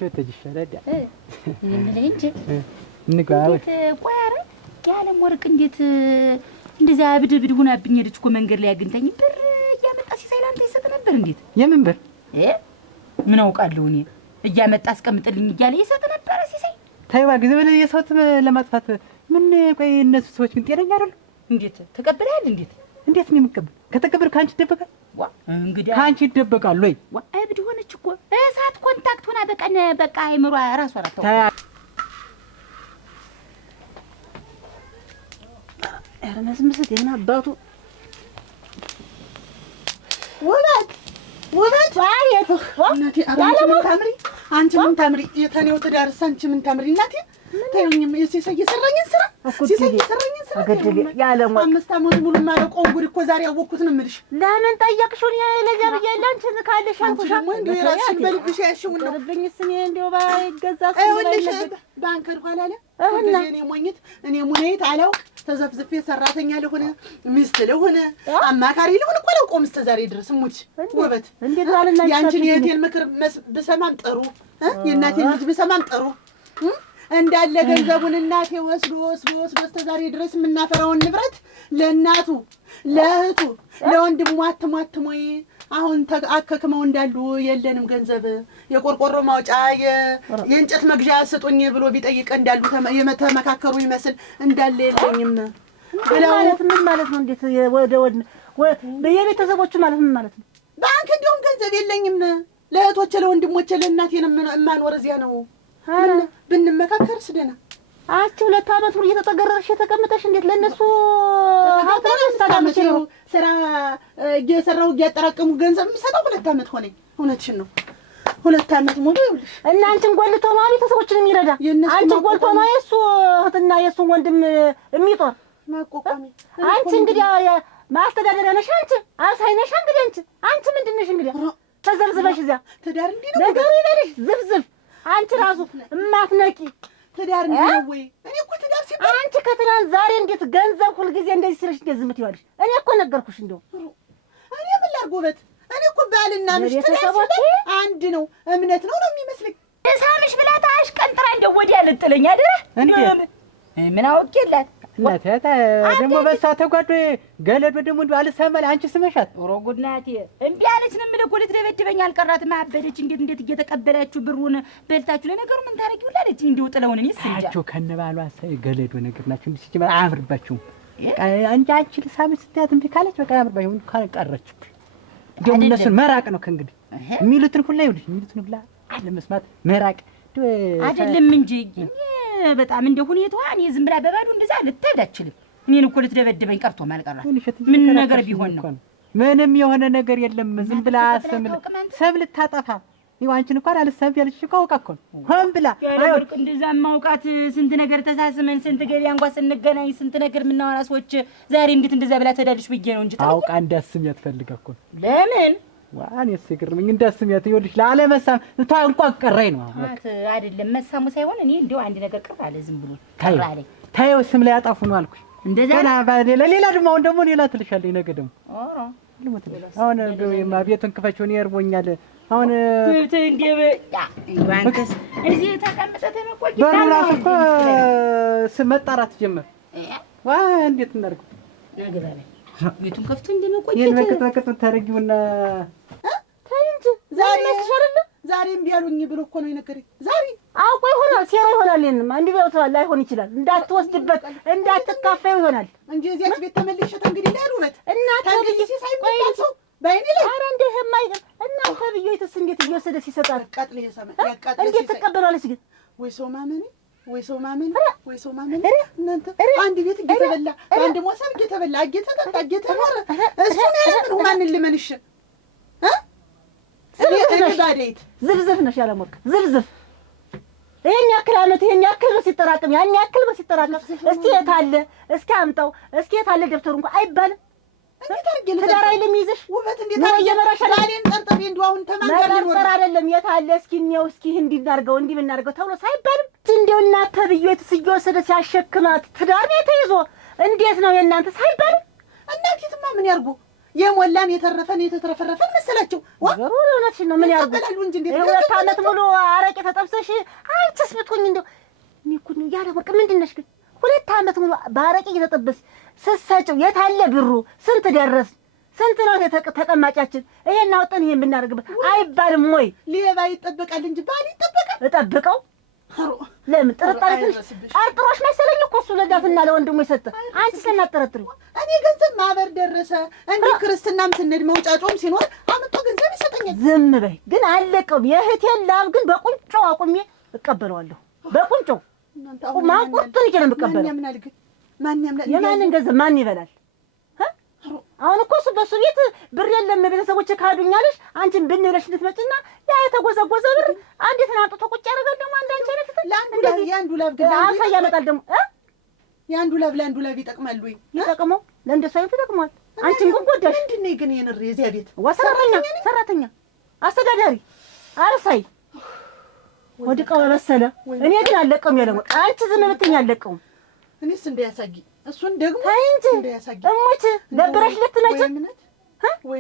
ወተጅ ይሻላል ምን እንጂ እንጋው ቆያረ ያለም ወርቅ እንዴት እንደዛ ብድብድ ሆናብኝ ሄደች እኮ መንገድ ላይ አግኝተኝ ብር እያመጣ ሲሳይላንተ ይሰጥ ነበር እንዴት የምን ብር ምን አውቃለሁ እኔ እያመጣ አስቀምጥልኝ እያለ ይሰጥ ነበር ሲሳይ ታይዋ ግዜ በለ የሰውት ለማጥፋት ምን ቆይ እነሱ ሰዎች ግን ጤነኛ አይደሉ እንዴት ተቀበላል እንዴት ነው የሚቀበል ከተቀበል ካንቺ ይደበቃል እንግዲህ ካንቺ ይደበቃል ወይ እብድ ሆነች እኮ እሳት ኮንታክት ሆና በቀን በቃ አይምሯ ራሷ አራተው አረናስ ምስት የና አባቱ ወበት ባየቱ እናቴ አንቺ ምን ታምሪ የተኔው ትዳርስ አንቺ ምን ታምሪ እናቴ ታዩኝም የሲሳይ የሰራኝን ስራ አገደለ ያለሙ 5 አመት ሙሉ ማለቆን ጉድ እኮ ዛሬ ያወኩት ነው የምልሽ ለምን ጠየቅሽውን ለዚያ ብያለሁ አንቺ ካለሽ አንቺ እንዴ ራስሽ በልብሽ ያሽው ነው ልብኝስ እኔ እንደው ባይገዛ ስለልሽ ባንከር ኋላለ እኔ ሞኝት እኔ ሙኔት አላውቅ ተዘፍዝፌ ሰራተኛ ለሆነ ሚስት ለሆነ አማካሪ ለሆነ እኮ ነው ቆምስተ ዛሬ ድረስ ሙች ወበት ያንቺን የቴል ምክር በሰማም ጥሩ የእናቴን ልጅ በሰማም ጥሩ እንዳለ ገንዘቡን እናቴ ወስዶ እስከ ዛሬ ድረስ የምናፈራውን ንብረት ለእናቱ ለእህቱ ለወንድሙ አትሟትሞይ አሁን አከክመው እንዳሉ የለንም ገንዘብ የቆርቆሮ ማውጫ የእንጨት መግዣ ስጡኝ ብሎ ቢጠይቅ እንዳሉ የመተመካከሩ ይመስል እንዳለ የለኝም ማለት ምን ማለት ነው እንዴት ወደ የቤተሰቦቹ ማለት ምን ማለት ነው ባንክ እንደውም ገንዘብ የለኝም ለእህቶቼ ለወንድሞቼ ለእናቴ ማኖር እዚያ ነው ብንመካከርስ ደህና አቺ 2 አመት ሙሉ እየተጠገረሽ ተቀምጠሽ እንዴት ለነሱ ሀብታም ስራ እየሰራው እያጠራቀሙ ገንዘብ የምሰጠው 2 አመት ሆነኝ እውነትሽን ነው 2 አመት ሙሉ ይኸውልሽ እና አንቺን ጎልቶ ነው ቤተሰቦችን የሚረዳ አንቺን ጎልቶ ነው የሱ እህትና የሱ ወንድም የሚጦር ማቆቋሚ አንቺ እንግዲህ ማስተዳደሪያ ነሽ አንቺ አሳይ ነሽ እንግዲህ አንቺ ምንድን ነሽ እንግዲህ ተዘብዝበሽ እዚያ ትዳር እንዴ ነው ነገሩ ይበልሽ ዝብዝብ አንቺ ራሱ እማትነቂ ትዳር ነው ወይ እኔ እኮ ትዳር ሲባል አንቺ ከትናንት ዛሬ እንዴት ገንዘብ ሁሉ ጊዜ እንደዚህ ስለሽ እንደዚህ ምትይዋለሽ እኔ እኮ ነገርኩሽ እንደው እኔ ምን ላድርጎበት እኔ እኮ ባልና ምሽት አንድ ነው እምነት ነው የሚመስለኝ እሳምሽ ብላ ታሽቀንጥራ እንደው ወዲያ ልጥለኝ አይደል እንዴ ምን አውቄላት እናቴ ደግሞ በሳ ተጓዶ ገለዶ ደግሞ እንደው አልሰማል አንቺ ስመሻት ኦሮ ጉድናቴ እምቢ አለች ነው የምልህ እኮ ልትደበድበኝ አልቀራትም አበደች እንዴት እየተቀበላችሁ ብሩን በልታችሁ ለነገሩ ምን ታረጊው ላለች እንደው ጥለውን እኔ ስንጃ አቸው ከነባሏ ገለዶ ነገር ናቸው እንዴ ሲጀመር አያምርባችሁም አንቺ ልሳም ስትያት እምቢ ካለች በቃ አያምርባችሁም ካለቀረች እንደው እነሱን መራቅ ነው ከእንግዲህ የሚሉትን ሁላ ይውልሽ የሚሉትን ሁላ አለ መስማት መራቅ አይደለም እንጂ በጣም እንደ ሁኔታዋ እኔ ዝም ብላ በባዶ እንደዛ ልትሄድ አትችልም እኔን እኮ ልትደበድበኝ ቀርቶ ማልቀራት ምን ነገር ቢሆን ነው? ምንም የሆነ ነገር የለም። ዝም ብላ ሰብ ልታጠፋ ይኸው አንቺን እንኳን አልሰብ ያለሽ እኮ አውቃ እኮ ሆን ብላ አይወቅ እንደዛ ማውቃት ስንት ነገር ተሳስመን ስንት ገበያ እንኳን ስንገናኝ ስንት ነገር የምናወራ ሰዎች ዛሬ እንዴት እንደዛ ብላ ተዳልሽ ብዬ ነው እንጂ አውቃ እንዳስሚያት ፈልጋ እኮ ለምን ዋን ይስግርምኝ እንዳስሚያት ይኸውልሽ ለዓለመሳም እንኳን ቀረኝ ነው አይደለም መሳሙ ሳይሆን እኔ እንደው አንድ ነገር ቅር አለ ዝም ብሎ ቀር አለ ታየው ስም ላይ ያጣፉ ነው አልኩሽ እንደዛ ሌላ ደግሞ ሌላ ትልሻለኝ ነገ ደግሞ አሁን ቤቱን ክፈችው እኔ እርቦኛል አሁን እንዴ ባንክስ እዚህ ተቀምጠህ ተመቆይ በራሱ እኮ መጣራት ጀመር ዋ እንዴት እናድርገው ነገር አለ ቤቱን ከፍቶ እንደመቆየት ይሄን መከታከት ታረጊውና ታንጂ ዛሬም ቢያሉኝ ብሎ እኮ ነው የነገረኝ ዛሬ አውቆ ይሆናል ሴራ ይሆናል የለም አንድ ቢያውታል ላይሆን ይችላል እንዳትወስድበት እንዳትካፈው ይሆናል እንጂ እዚያች ቤት ተመልሼ እንግዲህ እንዳልውበት እናት ታንጂ ሳይቆይልሶ ባይኔ ላይ አረ እንደ ህማይገ እናንተ ብዬይተስ እንዴት እየወሰደ ሲሰጣት ያቃጥል ይሰማ እንዴት ተቀበላለች ግን ወይ ሰው ማመን እናንተ አንድ ቤት እየተበላ አንድ ሞሰብ እየተበላ እየተጠጣ እየተኖረ እሱን ያለምን ማንን ልመንሽ እኔ ባዴት ዝብዝብ ነሽ ያለሞክ ዝብዝብ ይሄን ያክል አመት ይሄን ያክል ሲጠራቀም ያን ያክል ሲጠራቀም እስቲ የታለ እስኪ አምጣው እስኪ የታለ ደብተሩ እንኳን አይባልም እንዴት አርገለ ትዳር አይልም ይዘሽ ውበት እንዴት አርገለ የመራሻላሌን ጠርጥቤ እንደው አሁን ተማንጋር ነው ጠርጥር አይደለም የታለ እስኪ ነው እስኪ እንዲናርገው እንዲብናርገው ተብሎ ሳይባልም እንደው እናንተ ብዬት ሲወሰደ ሲያሸክማት ትዳር ነው ተይዞ እንዴት ነው የእናንተ ሳይባልም እናንተማ ምን ያርጉ የሞላን የተረፈን የተተረፈረፈን መሰላቸው ወሩ እውነትሽ ነው ምን ያርጉ እንጂ እንዴት ሁለት አመት ሙሉ አረቄ ተጠብሰሽ አንቺስ ብትሆኝ እንደው እኔ እኮ ነው ያለ በቃ ምንድነሽ ግን ሁለት አመት ሙሉ ባረቄ እየተጠበስ ሰሰጨው የታለ ብሩ ስንት ደረስ ስንት ነው ተቀማጫችን ይሄን አውጥተን ይሄን ብናርግበት አይባልም ወይ ሌባ ይጠበቃል እንጂ ባል ይጠበቃል እጠብቀው ለምን ጥርጣሬሽ ጠርጥሮሽ መሰለኝ እኮ እሱ ለዳትና ለወንድሙ የሰጠ አንቺ ስለማጠረጥሪ እኔ ገንዘብ ማህበር ደረሰ እንዴ ክርስትናም ስንድ መውጫጮም ሲኖር አመጣ ገንዘብ ይሰጠኛል ዝም በይ ግን አለቀው የእህቴን ላም ግን በቁንጮ አቁሜ እቀበለዋለሁ በቁንጮ ማን ቁርጥ ልጅ ነው የምቀበለው ማን ያምናል የማንን ገንዘብ ማን ይበላል አሁን እኮ እሱ በሱ ቤት ብር የለም ቤተሰቦች ካዱኛለሽ አንቺን ብንለሽ ልትመጪና ያ የተጎዘጎዘ ብር አንዴት ናምጡ ተቆጭ ያደርጋል ደግሞ አንዳንቺ አይነት ያንዱ ላብ ግን አሳ ያመጣል ደግሞ ያንዱ ላብ ለአንዱ ላብ ይጠቅማል ወይ ይጠቅመው ለእንደሱ አይነት ይጠቅማል አንቺን ግን ጎዳሽ ምንድነው ግን የነር የዚያ ቤት ሰራተኛ አስተዳዳሪ አርሳይ ወድቀው በመሰለ እኔ ግን አለቀም ያለው አንቺ ዝም ብትኝ አለቀው እኔስ እንዳያሳጊ እሱን ደግሞ እንዳያሳጊ እሞች ደብረሽ ልትመጪ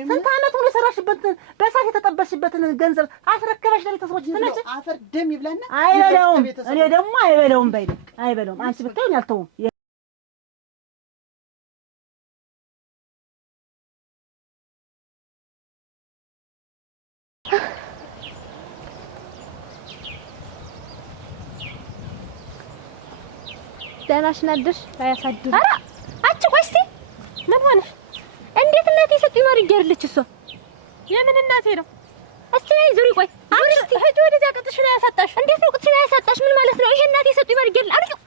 ስንት አመት ሙሉ የሰራሽበትን በሳት የተጠበሽበትን ገንዘብ አስረከበሽ ለቤተሰቦች ትመጪ አፈር ደም ይብላና አይበላውም እኔ ደግሞ አይበላውም ባይደቅ አይበላውም አንቺ ብትሆኝ አልተውም ደህናሽ ናድርሽ አያሳድር ኧረ አንቺ ቆይ እስኪ ምን ሆነሽ እንዴት እናቴ ሰጡኝ ማር ይገርልች እሷ የምን እናቴ ነው እስቲ ነይ ዙሪ ቆይ አንቺ እስቲ ሂጂ ወደዚያ ቅጥሽ ነው ያሳጣሽ እንዴት ነው ቅጥሽ ነው ያሳጣሽ ምን ማለት ነው ይሄ እናቴ ሰጡኝ ማር ይገርል አልቂው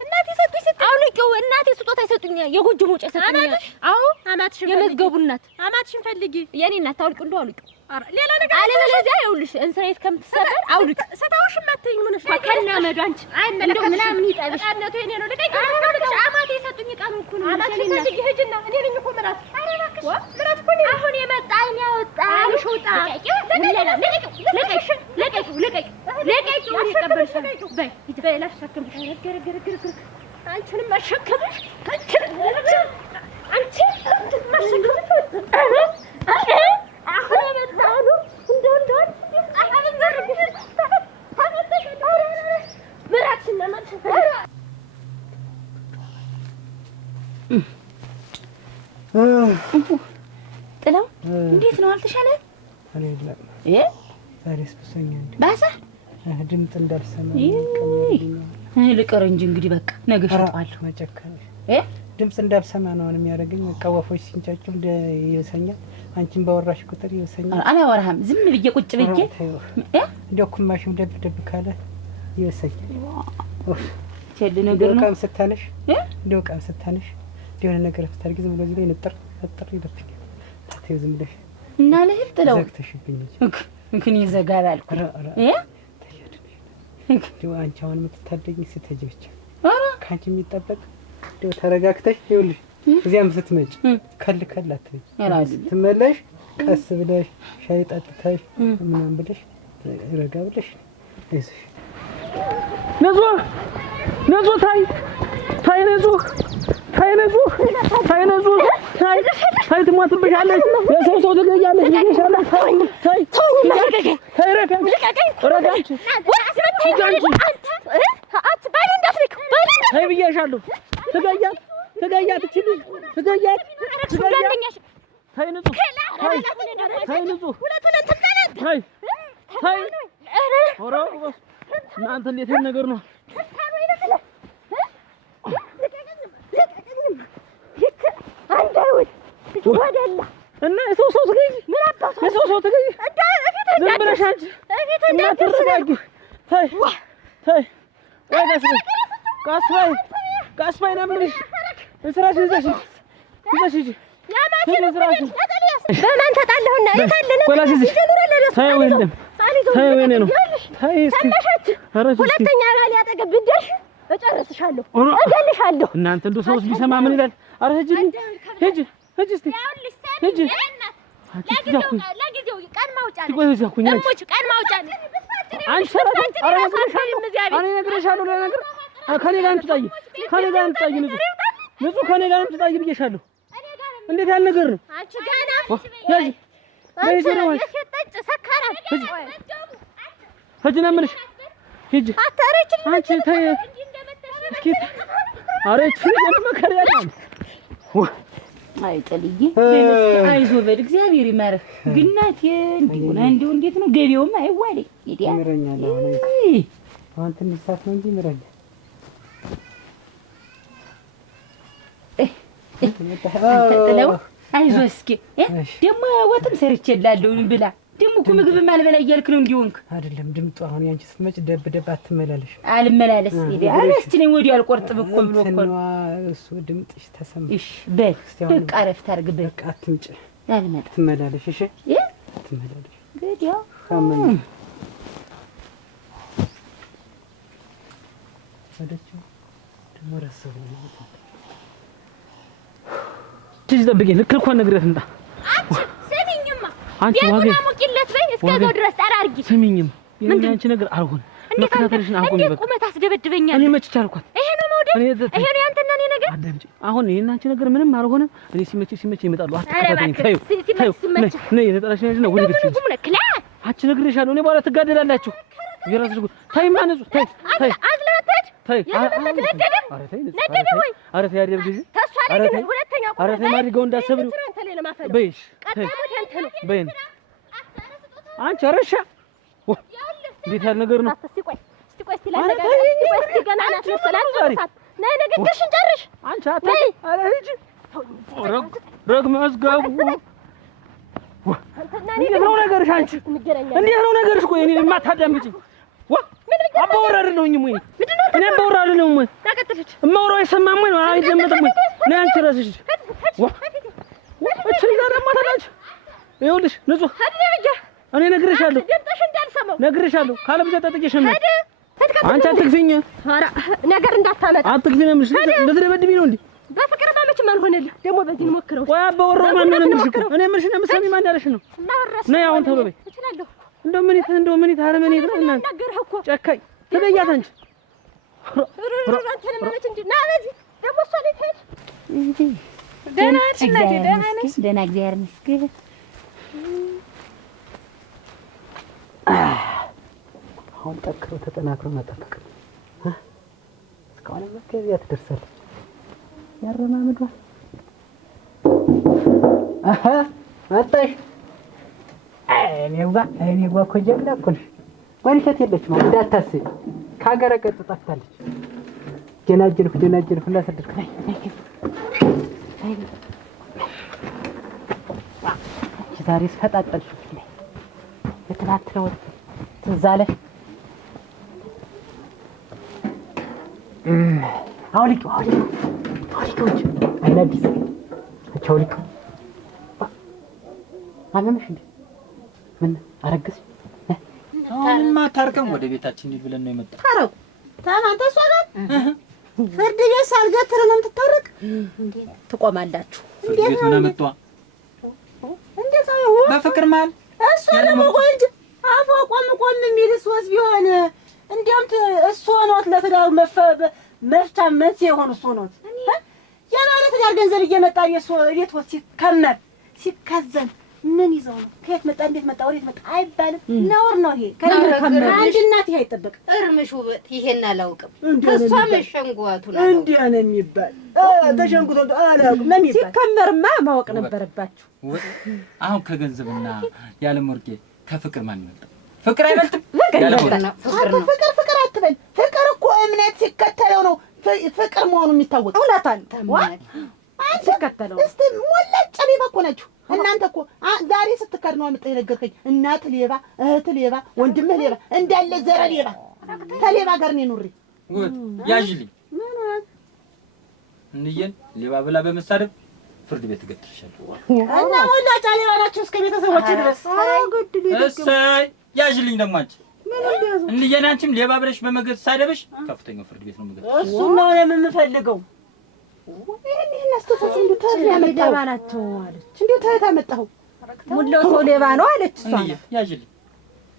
እናቴ ሰጡኝ አውልቂው እናቴ ስጦታ ይሰጡኝ የጎጆ መውጫ ሰጡኝ አዎ አማትሽ የመዝገቡ እናት አማትሽን ፈልጊ የኔ እናት አውልቂው እንደው አውልቂው ሌላ ነገር አለበለዚያ ይኸውልሽ እንሰይት ከምትሰበር አውልቅ ሰታውሽ ማተኝ ምን ነው ከና መዳንች እንደው ምናምን ይጣልሽ አነቱ የኔ ነው ልቀይ አማቴ የሰጡኝ ቃል እኮ ነው አማቴ ፈልጊ ሂጂና እኔ ነኝ እኮ ምራት አረባክሽ ምራት እኮ ነው አሁን የመጣኝ ያወጣ ልሽውጣ ለቀቂው ይቀበልሽ በይ ላሽከምሽ ገረገረገረ አንቺንም ማሸከምሽ አንቺ ማሸከምሽ አሁን የመጣው እንደው አሁን ዘርግሽ ታመጣሽ ምራችን ለማለት ጥላው እንዴት ነው አልተሻለም እኔ ላ ዛሬስ በሰኛ እንዴ ባሳ ድምጥ እንዳልሰማ ልቀር እንጂ እንግዲህ በቃ ነገ ሸጣለሁ መጨከን ድምጽ እንዳልሰማ ነው አሁን የሚያደርገኝ ቀዋፎች ሲንጫጩ እንደ ይወሰኛል አንቺን ባወራሽ ቁጥር ይወሰኛል አላወራህም ዝም ብዬ ቁጭ ብዬ እንደው ኩማሽም ደብ ካለ ይወሰኛል ቸል ነገር ነው ቃም ስታነሽ እንደው ቃም ስታነሽ የሆነ ነገር ፍታርጊ ዝም ብሎ እዚህ ላይ ነጥር ይደፍኝ ታቴው ዝም ብለሽ እና ለህል ጥለው ዘግተሽብኝ እንክን ይዘጋል አልኩ እንደው አንቺ አሁን የምትታደጊ ስትሄጂ ብቻ ካንቺ የሚጠበቅ እንደው ተረጋግተሽ ይኸውልሽ እዚያም ስትመጪ ከል አትበይ ስትመለሽ ቀስ ብለሽ ሻይ ጠጥተሽ ምናምን ብለሽ ረጋ ብለሽ አይዞሽ ነዞ ታይ ትሞትብሻለሽ የሰው ትገያለሽ ይሻላል ታይ ብዬሻለሁ ትገያት ትችልሽ ትገያት ታይ ንጹህ ኧረ እናንተ እንዴት ይሄን ነገር ነው እና የሰው ትገይ የሰው ትገይ ዝም ብለሽ አንቺ እናትረጋጊ ታይ ቀስ በይ ነው የምልሽ እንስራሽ ይዘሽ በማን ተጣለሁና የታለነ ታይ ወይኔ ነው ታይ እስኪ ሁለተኛ ጋር ያጠገብ ብደርሽ እጨርስሻለሁ እገልሻለሁ እናንተ እንደው ሰውስ ቢሰማ ምን ይላል አረ ሂጂ እስቲ ሂጂ ለጊዜው ቀን ማውጫ ነው ቀን ማውጫ ነው አንቺ አረ ነግሬሻለሁ ለነገር ከኔ ጋር አምጥጣይ ንጹህ ከኔ ጋር አምጥጣይ ብዬሻለሁ እንዴት ያለ ነገር ነው አንቺ ጋና ሂጂ ሰካራም ሂጂ ነው የምልሽ ሂጂ አንቺ ተይ እስኪ አረ እቺ ለመከራ ያለው አይ ጥልዬ አይዞህ በል እግዚአብሔር ይማርህ ግናት እንዲሁ እንዴት ነው ገቢውም አይዋሌ ይረኛል አሁን ትንሽ ሰዓት ነው እንጂ ይረኛል ጥለው አይዞህ እስኪ ደግሞ ወጥም ሰርቼላለሁ ብላ ደግሞ እኮ ምግብም አልበላ እያልክ ነው እንዲሆንክ አይደለም ድምጡ አሁን ያንቺ ስትመጭ ደብ አትመላለሽ አልመላለስ አላስችለኝ ወዲያው አልቆርጥም እኮ ብሎ እኮ እሱ ድምጥሽ ተሰማ እሺ በል በቃ አረፍት አድርግ በል በቃ አትምጭ አልመጣ ትመላለሽ እሺ ትመላለሽ ገዲያ ካመን ወደችው ደግሞ ረሰው ነው ትዝ ደብገኝ ልክ እንኳን ነግሬት እንጣ አንቺ ዋጋ ሙቂለት በይ እስከዛው ድረስ ጠራርጊ ስሚኝም የኔ አንቺ ነገር አልሆነ መከታተልሽን አቆሚ በቃ ቁመት አስደበድበኛል እኔ መች ቻልኳት ይሄ ነው መውደድ ይሄ ነው ያንተና እኔ ነገር አዳምጪ አሁን የኔ አንቺ ነገር ምንም አልሆነም እኔ ሲመች ይመጣሉ አትከታተኝ ታዩ ነይ ነጠላሽ ነይ ነው ወልግሽ አንቺ ነግሬሻለሁ እኔ በኋላ ትጋደላላችሁ የራስሽ ታይ ማነጹ ታይ አዝላተት ታይ አረ ታይ ያደርግ ጊዜ አረ ታይ ማድርገው እንዳሰብሩ በይሽ በይን አንቺ አረሻ እንዴት ያለ ነገር ነው እስቲ ቆይ ገና ናት መሰላል ነይ ንግግርሽን ጨርሽ አንቺ አታይ አረ ሂጂ ረግ መዝጋቡ እንዴት ነው ነገርሽ አንቺ እንዴት ነው ነገርሽ ቆይ እኔ የማታዳምጪኝ አባወራ አይደለሁኝም ወይ እኔ አባወራ አይደለሁም ወይ እማወራው አይሰማም ወይ አይደመጥም ወይ ነይ አንቺ እራስሽ እቺ ጋር ማታላች ይኸውልሽ ንጹህ እኔ ነግሬሻለሁ ነግሬሻለሁ ካለብዛ ጠጥቄሽ ነው አንቺ አትግፊኝ ኧረ ነገር እንዳታመጣ አትግፊኝ ነው የምልሽ ልትደበድቢኝ ነው እንዴ በፍቅር ባመችም አልሆነልህ ደግሞ በዚህ እንሞክረው ቆይ አባወራው ማን ነው የምልሽ እኮ እኔ የምልሽ ነው የምትሰሚ ማን ያለሽ ነው ነይ አሁን ተብሎ በይ እችላለሁ እንደው ምን ይታረ ምን ይድራ እና ጨካኝ ትበያት አንቺ ደህና እግዚአብሔር ይመስገን አሁን ጠንክሮ ተጠናክሮ መጠበቅ እስካሁን መከዚያ ትደርሳለች ያረማምዷል መጣሽ እኔ ጓ እኮ ጀግና እኮ ነሽ ወንሸት የለችም እንዳታስቢ ከሀገረ ገጽ ጠፍታለች ጀናጀንኩ እንዳሰደድኩ ዛሬ ስፈጣጠልሽ የትናንት ነው ትዝ አለሽ አውልቂው እንጂ አላዲስ አውልቂው። አመመሽ እንዴ? ምን አረገዝሽ? አሁንማ ታርቀን ወደ ቤታችን እንሂድ ብለን ነው የመጣው። ታረቁ ታናንተ እሷ ጋር ፍርድ ቤት ሳልገትር ነው የምትታረቅ? እንዴት ትቆማላችሁ? ፍርድ ቤት ምን አመጣዋ? እንዴት ነው በፍቅር መሀል እሷ ደግሞ ቆንጆ አፏ ቆም የሚል እሷስ ቢሆን እንዲያውም እሷ ኖት ለትዳር መፍቻ መንስኤ የሆኑ እሷ ኖት። የባለ ትዳር ገንዘብ እየመጣ ቤት ወስ ሲከመር ሲካዘን ምን ይዘው ነው? ከየት መጣ እንዴት መጣ ወዴት መጣ አይባልም። ነውር ነው ይሄ። አንድ እናት ይሄ አይጠበቅ። እርምሽ ውበት ይሄን አላውቅም። ከሷ መሸንጓቱ ነው እንዴ ነው የሚባል ተሸንጉቶ አላውቅም ነው የሚባል። ሲከመርማ ማወቅ ነበረባችሁ። አሁን ከገንዘብና ያለም ወርቄ ከፍቅር ማን ይበልጥ? ፍቅር አይበልጥም? ፍቅር አትበል። ፍቅር እኮ እምነት ሲከተለው ነው ፍቅር መሆኑ የሚታወቅ። እውነታን ሲከተለው እስቲ ሞላጭ ሌባ እኮ ናችሁ እናንተ እኮ። ዛሬ ስትከር ነው አምጣ የነገርከኝ። እናት ሌባ፣ እህት ሌባ፣ ወንድምህ ሌባ፣ እንዳለ ዘረ ሌባ። ከሌባ ጋር ነው ኑሪ። ያዥልኝ እንየን ሌባ ብላ በመሳደብ ፍርድ ቤት እገትርሻለሁ። እና ሞላጭ ሌባ ናችሁ እስከ ቤተሰቦች ድረስ። እሰይ ያዥልኝ ደግሞ አንቺ እንየን አንቺም ሌባ ብለሽ በመሳደብሽ ከፍተኛው ፍርድ ቤት ነው የምገትርሽ። እሱ ነው የምንፈልገው። ይሄን አስተሳሰብ እንዴት ታያመጣው? ሌባ ናቸው አለች። እንዴት ታያመጣው? ሙላው ሰው ሌባ ነው አለች እሷ። ያዥልኝ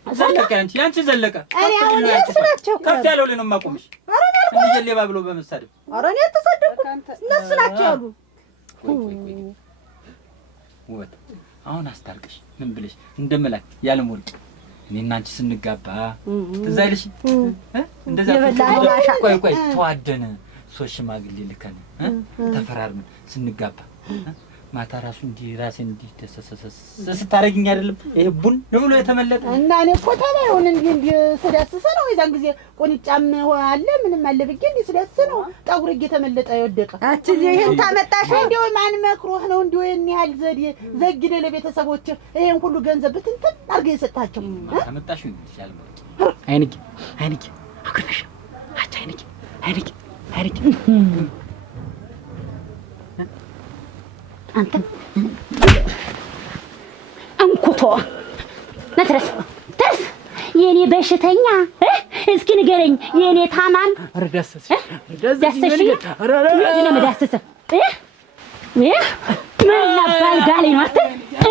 ዘለቀ አንቺ ዘለቀ እኔ አሁን እሱ ናቸው ከፍ ያለው ላይ ነው የማቆምሽ። እንየን ሌባ ብሎ በመሳደብ ኧረ እኔ አልተሳደብኩም እነሱ ናቸው ያሉ። ውበት አሁን አስታርቅሽ ምን ብለሽ እንደመላክ ያለም ወርቅ እኔና አንቺ ስንጋባ ትዝ አይልሽ? እንደዛ ቆይ ተዋደን ሶስት ሽማግሌ ልከን ተፈራርመን ስንጋባ ማታ ራሱ እንዲህ ራሴን እንዲህ ተሰሰሰ ስታረግኝ አይደለም ይሄ ቡን ብሎ የተመለጠ እና እኔ እኮ ታዲያውን እንዲህ ስዳስሰ ነው የዛን ጊዜ ቁንጫም አለ ምንም አለ ብዬ እንዲህ ስዳስሰ ነው ጠጉር እየተመለጠ የወደቀ። አቺ ይሄን ታመጣሽ እንደው ማን መክሮህ ነው እንደው እኔ ያህል ዘግደ ለቤተሰቦች ይሄን ሁሉ ገንዘብ ብትንትን አድርገህ የሰጣቸው? ታመጣሽ ይችላል አይንቂ አክርፈሽ አቻ አይንቂ አንተ አንኩቶ ነትረስ የኔ በሽተኛ እስኪ ንገረኝ የኔ ታማም ረዳሰሽ ምን መዳሰሰ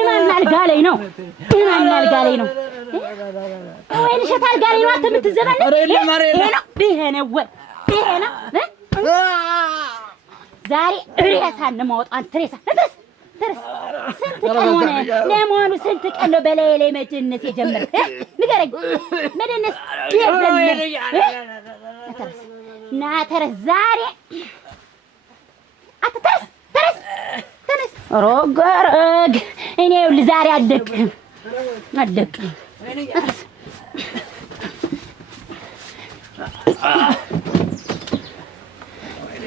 ማን አልጋለኝ ነው ማን አልጋለኝ ነው ወይኔ ሸት አልጋለኝ ነው የምትዘበነ ይሄ ነው ዛሬ ሬሳን ማውጣት አንተ ሬሳ ተረስ ስንት ቀን ሆነ ለመሆኑ? ስንት ቀን ነው በላይ ላይ መድነስ የጀመርክ? ንገረኝ። መድነስ ተረስ ዛሬ ተረስ ሮገረግ እኔ ይኸውልህ ዛሬ አለቅህም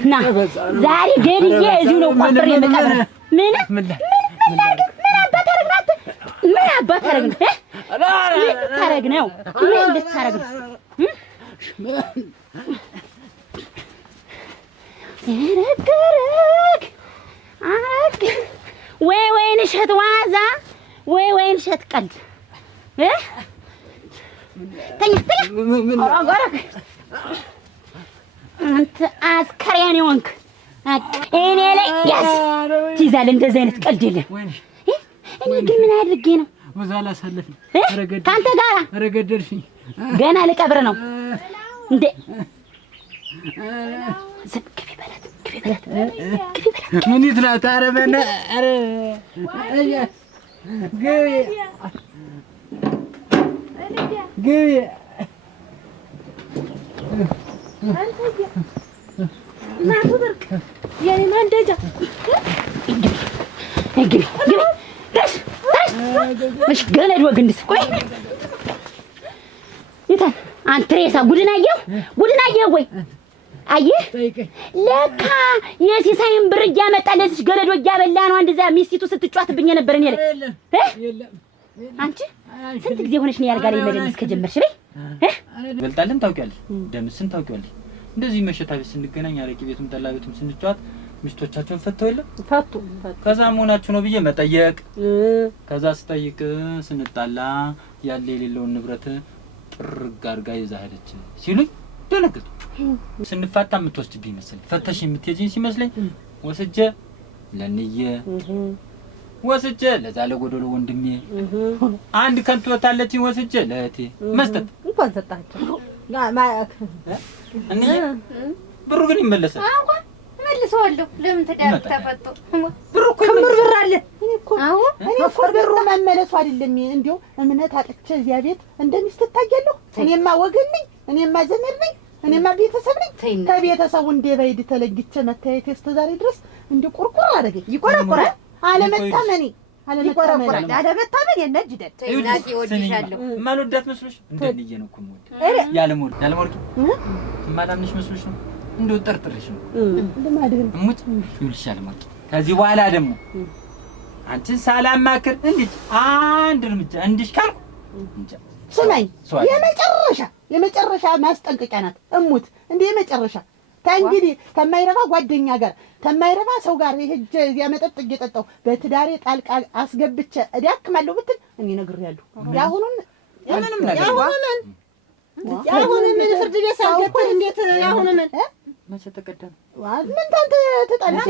ና ዛሬ ገድዬ እዚሁ ነው ቆፍሬ የምቀብርህ። ምን ልታረግ ነው? ወይ ወይን እሸት ዋዛ ወይ ወይን እሸት ቀልድ ተኛ አንተ አስከሬን ይሆንክ እኔ ላይ ያዝ ትይዛለህ። እንደዚህ አይነት ቀልድ የለም። እኔ ግን ምን አድርጌ ነው ወዛላ ሰለፍ ካንተ ጋር ረገደልሽኝ። ገና ልቀብር ነው እንዴ? ዝም ግቢ በላት ምን ይትላት? ኧረ በነ ኧረ ግቢ እናቱ ድርቅ የኔ ማንደጃ ግቢ እሺ ገለድ ወግንስ ቆይ ይታን አንተ ሬሳ ጉድን አየህ ወይ? አየህ ለካ የሲሳይን ብር እያመጣለች ገለዶ እያበላ ነው። እንደዛ ሚስቲቱ ስትጫወትብኝ ነበር። እኔ ላይ አንቺ ስንት ጊዜ ሆነሽ ነው ያርጋ ላይ መደነስ ከጀመርሽ? በይ በልጣለን ታውቂያለሽ፣ ደምስን ታውቂያለሽ። እንደዚህ መሸታ ቤት ስንገናኝ አረቂ ቤቱም ጠላ ቤቱም ስንጫወት ሚስቶቻቸውን ፈተው የለ ፈቱ ከዛ መሆናችሁ ነው ብዬ መጠየቅ ከዛ ስጠይቅ ስንጣላ ያለ የሌለውን ንብረት ጥርግ አድርጋ ይዛ ሄደች ሲሉኝ ደነገጥኩ። ስንፋታ የምትወስድብኝ መሰለኝ ፈተሽ የምትሄጂኝ ሲመስለኝ ወስጄ ለንየ ወስጄ ለዛ ለጎዶሎ ወንድሜ አንድ ከንቱ ወታለችኝ ወስጄ ለእህቴ መስጠት እንኳን ሰጣቸው እንዴ ብሩ ግን ይመለሳል። መልሰዋለሁ። ለምን ተዳር ተፈቶ ብሩ እኮ ብር አለ እኔ እኮ ብሩ መመለሱ አይደለም እንደው እምነት አጥቼ እዚያ ቤት እንደሚስት ታያለሁ። እኔማ ወገን ነኝ፣ እኔማ ዘመድ ነኝ፣ እኔማ ቤተሰብ ነኝ። ከቤተሰቡ እንደባይድ ተለግቼ መታየት እስከ ዛሬ ድረስ እንደ ቁርቁር አደረገኝ። ይቆረቁራል አለመታመኔ አለመታመን የነጅደት እናቴ ወድሻለሁ። ማልወዳት መስሎሽ እንደንየ ነው እኮ ሞት ያለሞት ማላምንሽ መስሎሽ ነው እንደው ጠርጥርሽ ነው እንደማድህን እሙት ይልሻል ማለት ከዚህ በኋላ ደግሞ አንቺን ሳላማክር እንዴት አንድ እርምጃ እንዲሽ ካልኩ እንጃ። ስማኝ የመጨረሻ ማስጠንቀቂያ ናት እሙት እንዴ የመጨረሻ ታንግዲ ከማይረባ ጓደኛ ጋር ከማይረባ ሰው ጋር ይሄጅ ያመጠጥ እየጠጣው በትዳሬ ጣልቃ አስገብቼ እዳክማለሁ ብትል እኔ ነግሬያለሁ። ያሁኑን ምንም ነገር ያሁኑን ምን ፍርድ ቤት ሳይገትር እንዴት ያሁኑን መቼ ተቀደም ምን ታንተ ተጣልቼ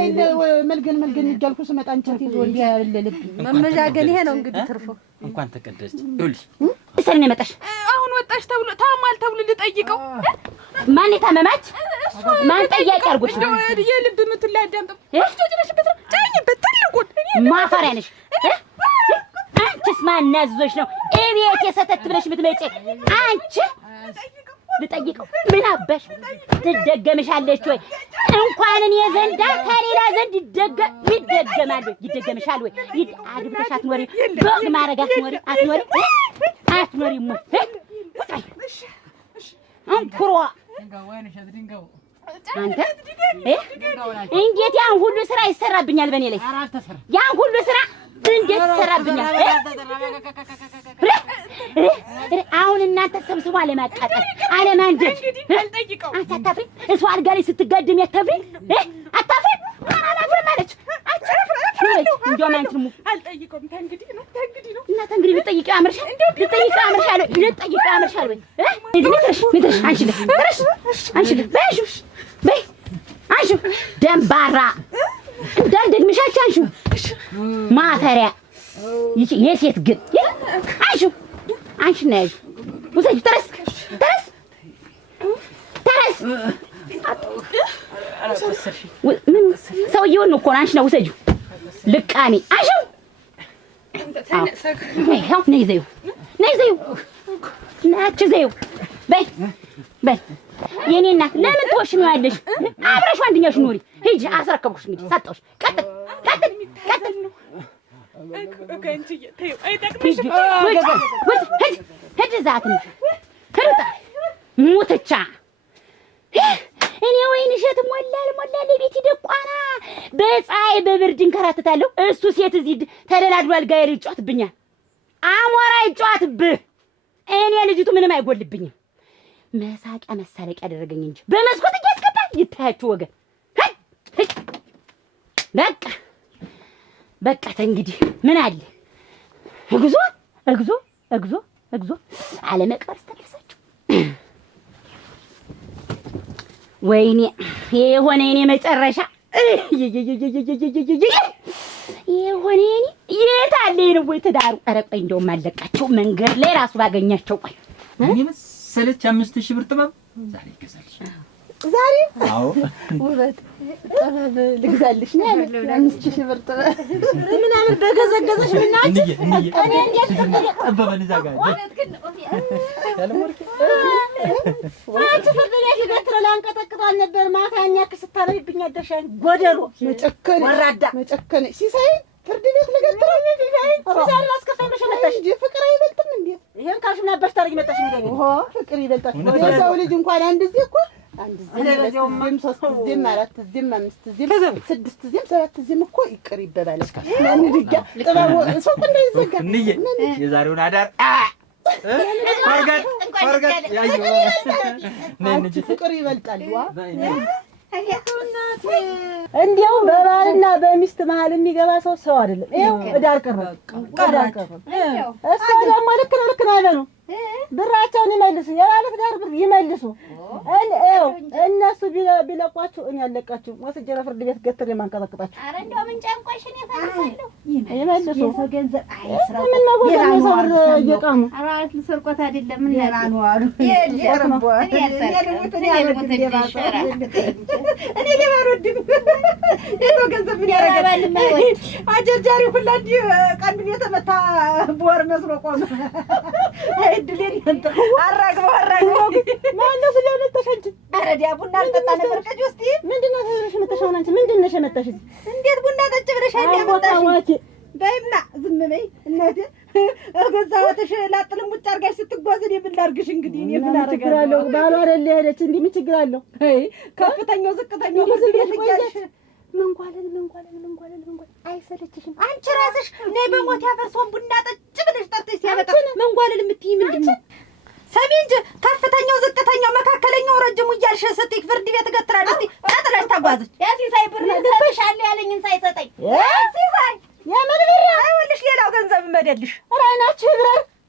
መልገን እያልኩ ስመጣ አንቺ ይዞ እንዲህ ያለልብ መመጃገን ይሄ ነው እንግዲህ ትርፎ እንኳን ተቀደች ይኸውልሽ ሰኔ መጣሽ አሁን ወጣሽ ተብሎ ታማል ተብሎ ልጠይቀው ማን የታመማች ማን ጠያቂ አርጎሽ ነው የልብ ምት ላይ አዳምጥ ወስጆጅነሽበት ጫኝበት ትልቁን ማፈሪያ ነሽ አንቺስ ማን ያዝዞሽ ነው እቤት የሰተት ብለሽ ምትመጪ አንቺ ልጠይቀው ምን አባሽ ትደገምሻለች ወይ እንኳን እኔ ዘንዳ ከሌላ ዘንድ ይደገምሻል ወይ አግብተሽ አትኖሪ በግ ማረግ አትኖሪ ሞ አንኩሮ አንተ እንዴት ያን ሁሉ ስራ ይሰራብኛል በእኔ ላይ ያን ሁሉ ስራ እንዴት ይሰራብኛል አሁን እናንተ ሰብስቦ አለማቃጠል አለማንደድ አንተ አታፍሪ እሷ አልጋ ላይ ስትጋደም ያታፍሪ አታፍሪ አላፍርም አለች እንደውም አንቺ ሙ አልጠይቀውም ተንግዲህ ነው እና ተንግዲህ ልጠይቀው አምርሻል ወይ ምድርሽ አንቺ በይ አንቺ ደምባራ እንዳልደግምሻች አንቺ ማፈሪያ የሴት ግን አንቺ ነው ያዥ ውሰጂ ተረስ ምን ሰውዬውን ነው እኮ አንቺ ነው ውሰጂ ልቃሚ አንቺ ነይ ዘይው ናች ዘይው በይ የኔ እናት ለምን ትወሽኛለሽ? አብረሽ አንደኛሽ ኑሪ ሂጂ አስረከብኩሽ እንግዲህ ሰጠሁሽ ቀጥል ከንቺ ተይው አይጠቅምሽም ሂጂ ዛት ነው ከሩጣ ሙትቻ እኔ ወይን እሸት ሞላል ቤት ይደቋና በፀሐይ በብርድ እንከራተታለሁ እሱ ሴት እዚህ ተደላድሏል ጋር ይጫወትብኛል አሞራ ይጫወትብህ እኔ ልጅቱ ምንም አይጎልብኝም መሳቂያ መሳለቂያ ያደረገኝ እንጂ በመስኮት እያስገባ ይታያችሁ ወገን በቃ ተንግዲህ ምን አለ እግዞ አለመቅበር ተደረሳችሁ ወይኔ የሆነ የኔ መጨረሻ የሆነ የኔ የት አለ ነው ወይ ትዳሩ ኧረ ቆይ እንደውም አለቃቸው መንገድ ላይ ራሱ ባገኛቸው ቆይ ሰለች 5000 ብር ጥበብ ዛሬ ይገዛልሽ ዛሬ አዎ ውበት ጥበብ ልግዛልሽ ነው 5000 ብር ጥበብ ምናምን በገዘገዘሽ ምናጭ እኔ እንዴት ጠበበን እዛ ጋር አንቺ ፈበለሽ ገትረ ላንቀጠቅጣል ነበር ማታኛ ከስታረብኝ አደርሻን ጎደሎ መጨከነ ሲሳይ ፍርድ ቤት ለገትረው ሲሳይ አስከፈለሽ መጣሽ እንጂ ፍቅር አይበልጥም እንዴ ይሄን ካልሽ ምን አባሽ ታረጊ መጣሽ እንዴ ፍቅር ይበልጣል የሰው ልጅ እንኳን አንድ ጊዜ እኮ አንድ ጊዜም 3 ጊዜም 4 ጊዜም 5 ጊዜም 6 ጊዜም 7 ጊዜም እኮ ይቅር ይበባል። ለምን ጥበቡ ሰው እንደይዘጋ እንዬ የዛሬውን አዳር ፍቅር ይበልጣል። እንዲያው በባልና በሚስት መሀል የሚገባ ሰው አይደለም። ይኸው እዳር ቀረ እሱ ደግሞ ልክ ነው አይበሉ ብራቸውን ይመልሱ፣ የባለ ትዳር ብር ይመልሱ። እነሱ ቢለቋችሁ እኔ አልለቃችሁም። ወስጄ ለፍርድ ቤት ገትር የማንቀጠቅጣችሁ። ኧረ እንደው ምን ጨንቆሽ እኔ እፈልጋለሁ። ይመልሱ። የሰው ገንዘብ ምን ነው ሰው እየቃሙ አራት ስርቆት አይደለም። ምን ሌላኑ አሉ እኔ ለማሮድም የሰው ገንዘብ ምን ያደርጋል? አጀርጃሪ ሁላ እንዲህ ቀንዱን የተመታ ቦር መስሎ ቆመ። እድሌን እንት አራግበው ማነው ስለሆነ ተሸንጭ። ኧረ ዲያ ቡና አልጠጣ ነበር። ከጅ ውስጥ ምንድነው ተብለሽ የመጣሽው? አንቺ ምንድነሽ የመጣሽ? እንዴት ቡና ጠጭ ብለሽ ያመጣሽ? በይና ዝም በይ እናቴ። ገዛ ወተሽ ላጥልም ውጭ አርጋሽ ስትጓዝ እኔ ምን ላድርግሽ? እንግዲህ እኔ ምን አደርጋለሁ? ባሏ አይደል ሄደች። እንዲህ ምን ችግር አለው? ከፍተኛው ዝቅተኛው ብዙ ቤት ይያልሽ መንጓለል አይሰለችሽም? አንቺ ራስሽ ነይ በሞት ያፈርሶን ቡና ጠጭ ብለሽ ጠጥተሽ ሲያመጣ መንጓለል የምትይ ምንድነው? ሰሚ እንጂ ከፍተኛው ዝቅተኛው መካከለኛው ረጅሙ እያልሽ ስትይ ፍርድ ቤት ገትራለሽ። ጠጥለሽ ተጓዘች። ያሲሳይ ብር ሰጥሻለሁ ያለኝን ሳይሰጠኝ ያሲሳይ የምን ብር? አይወልሽ ሌላው ገንዘብ መደልሽ ራይናችሁ ብር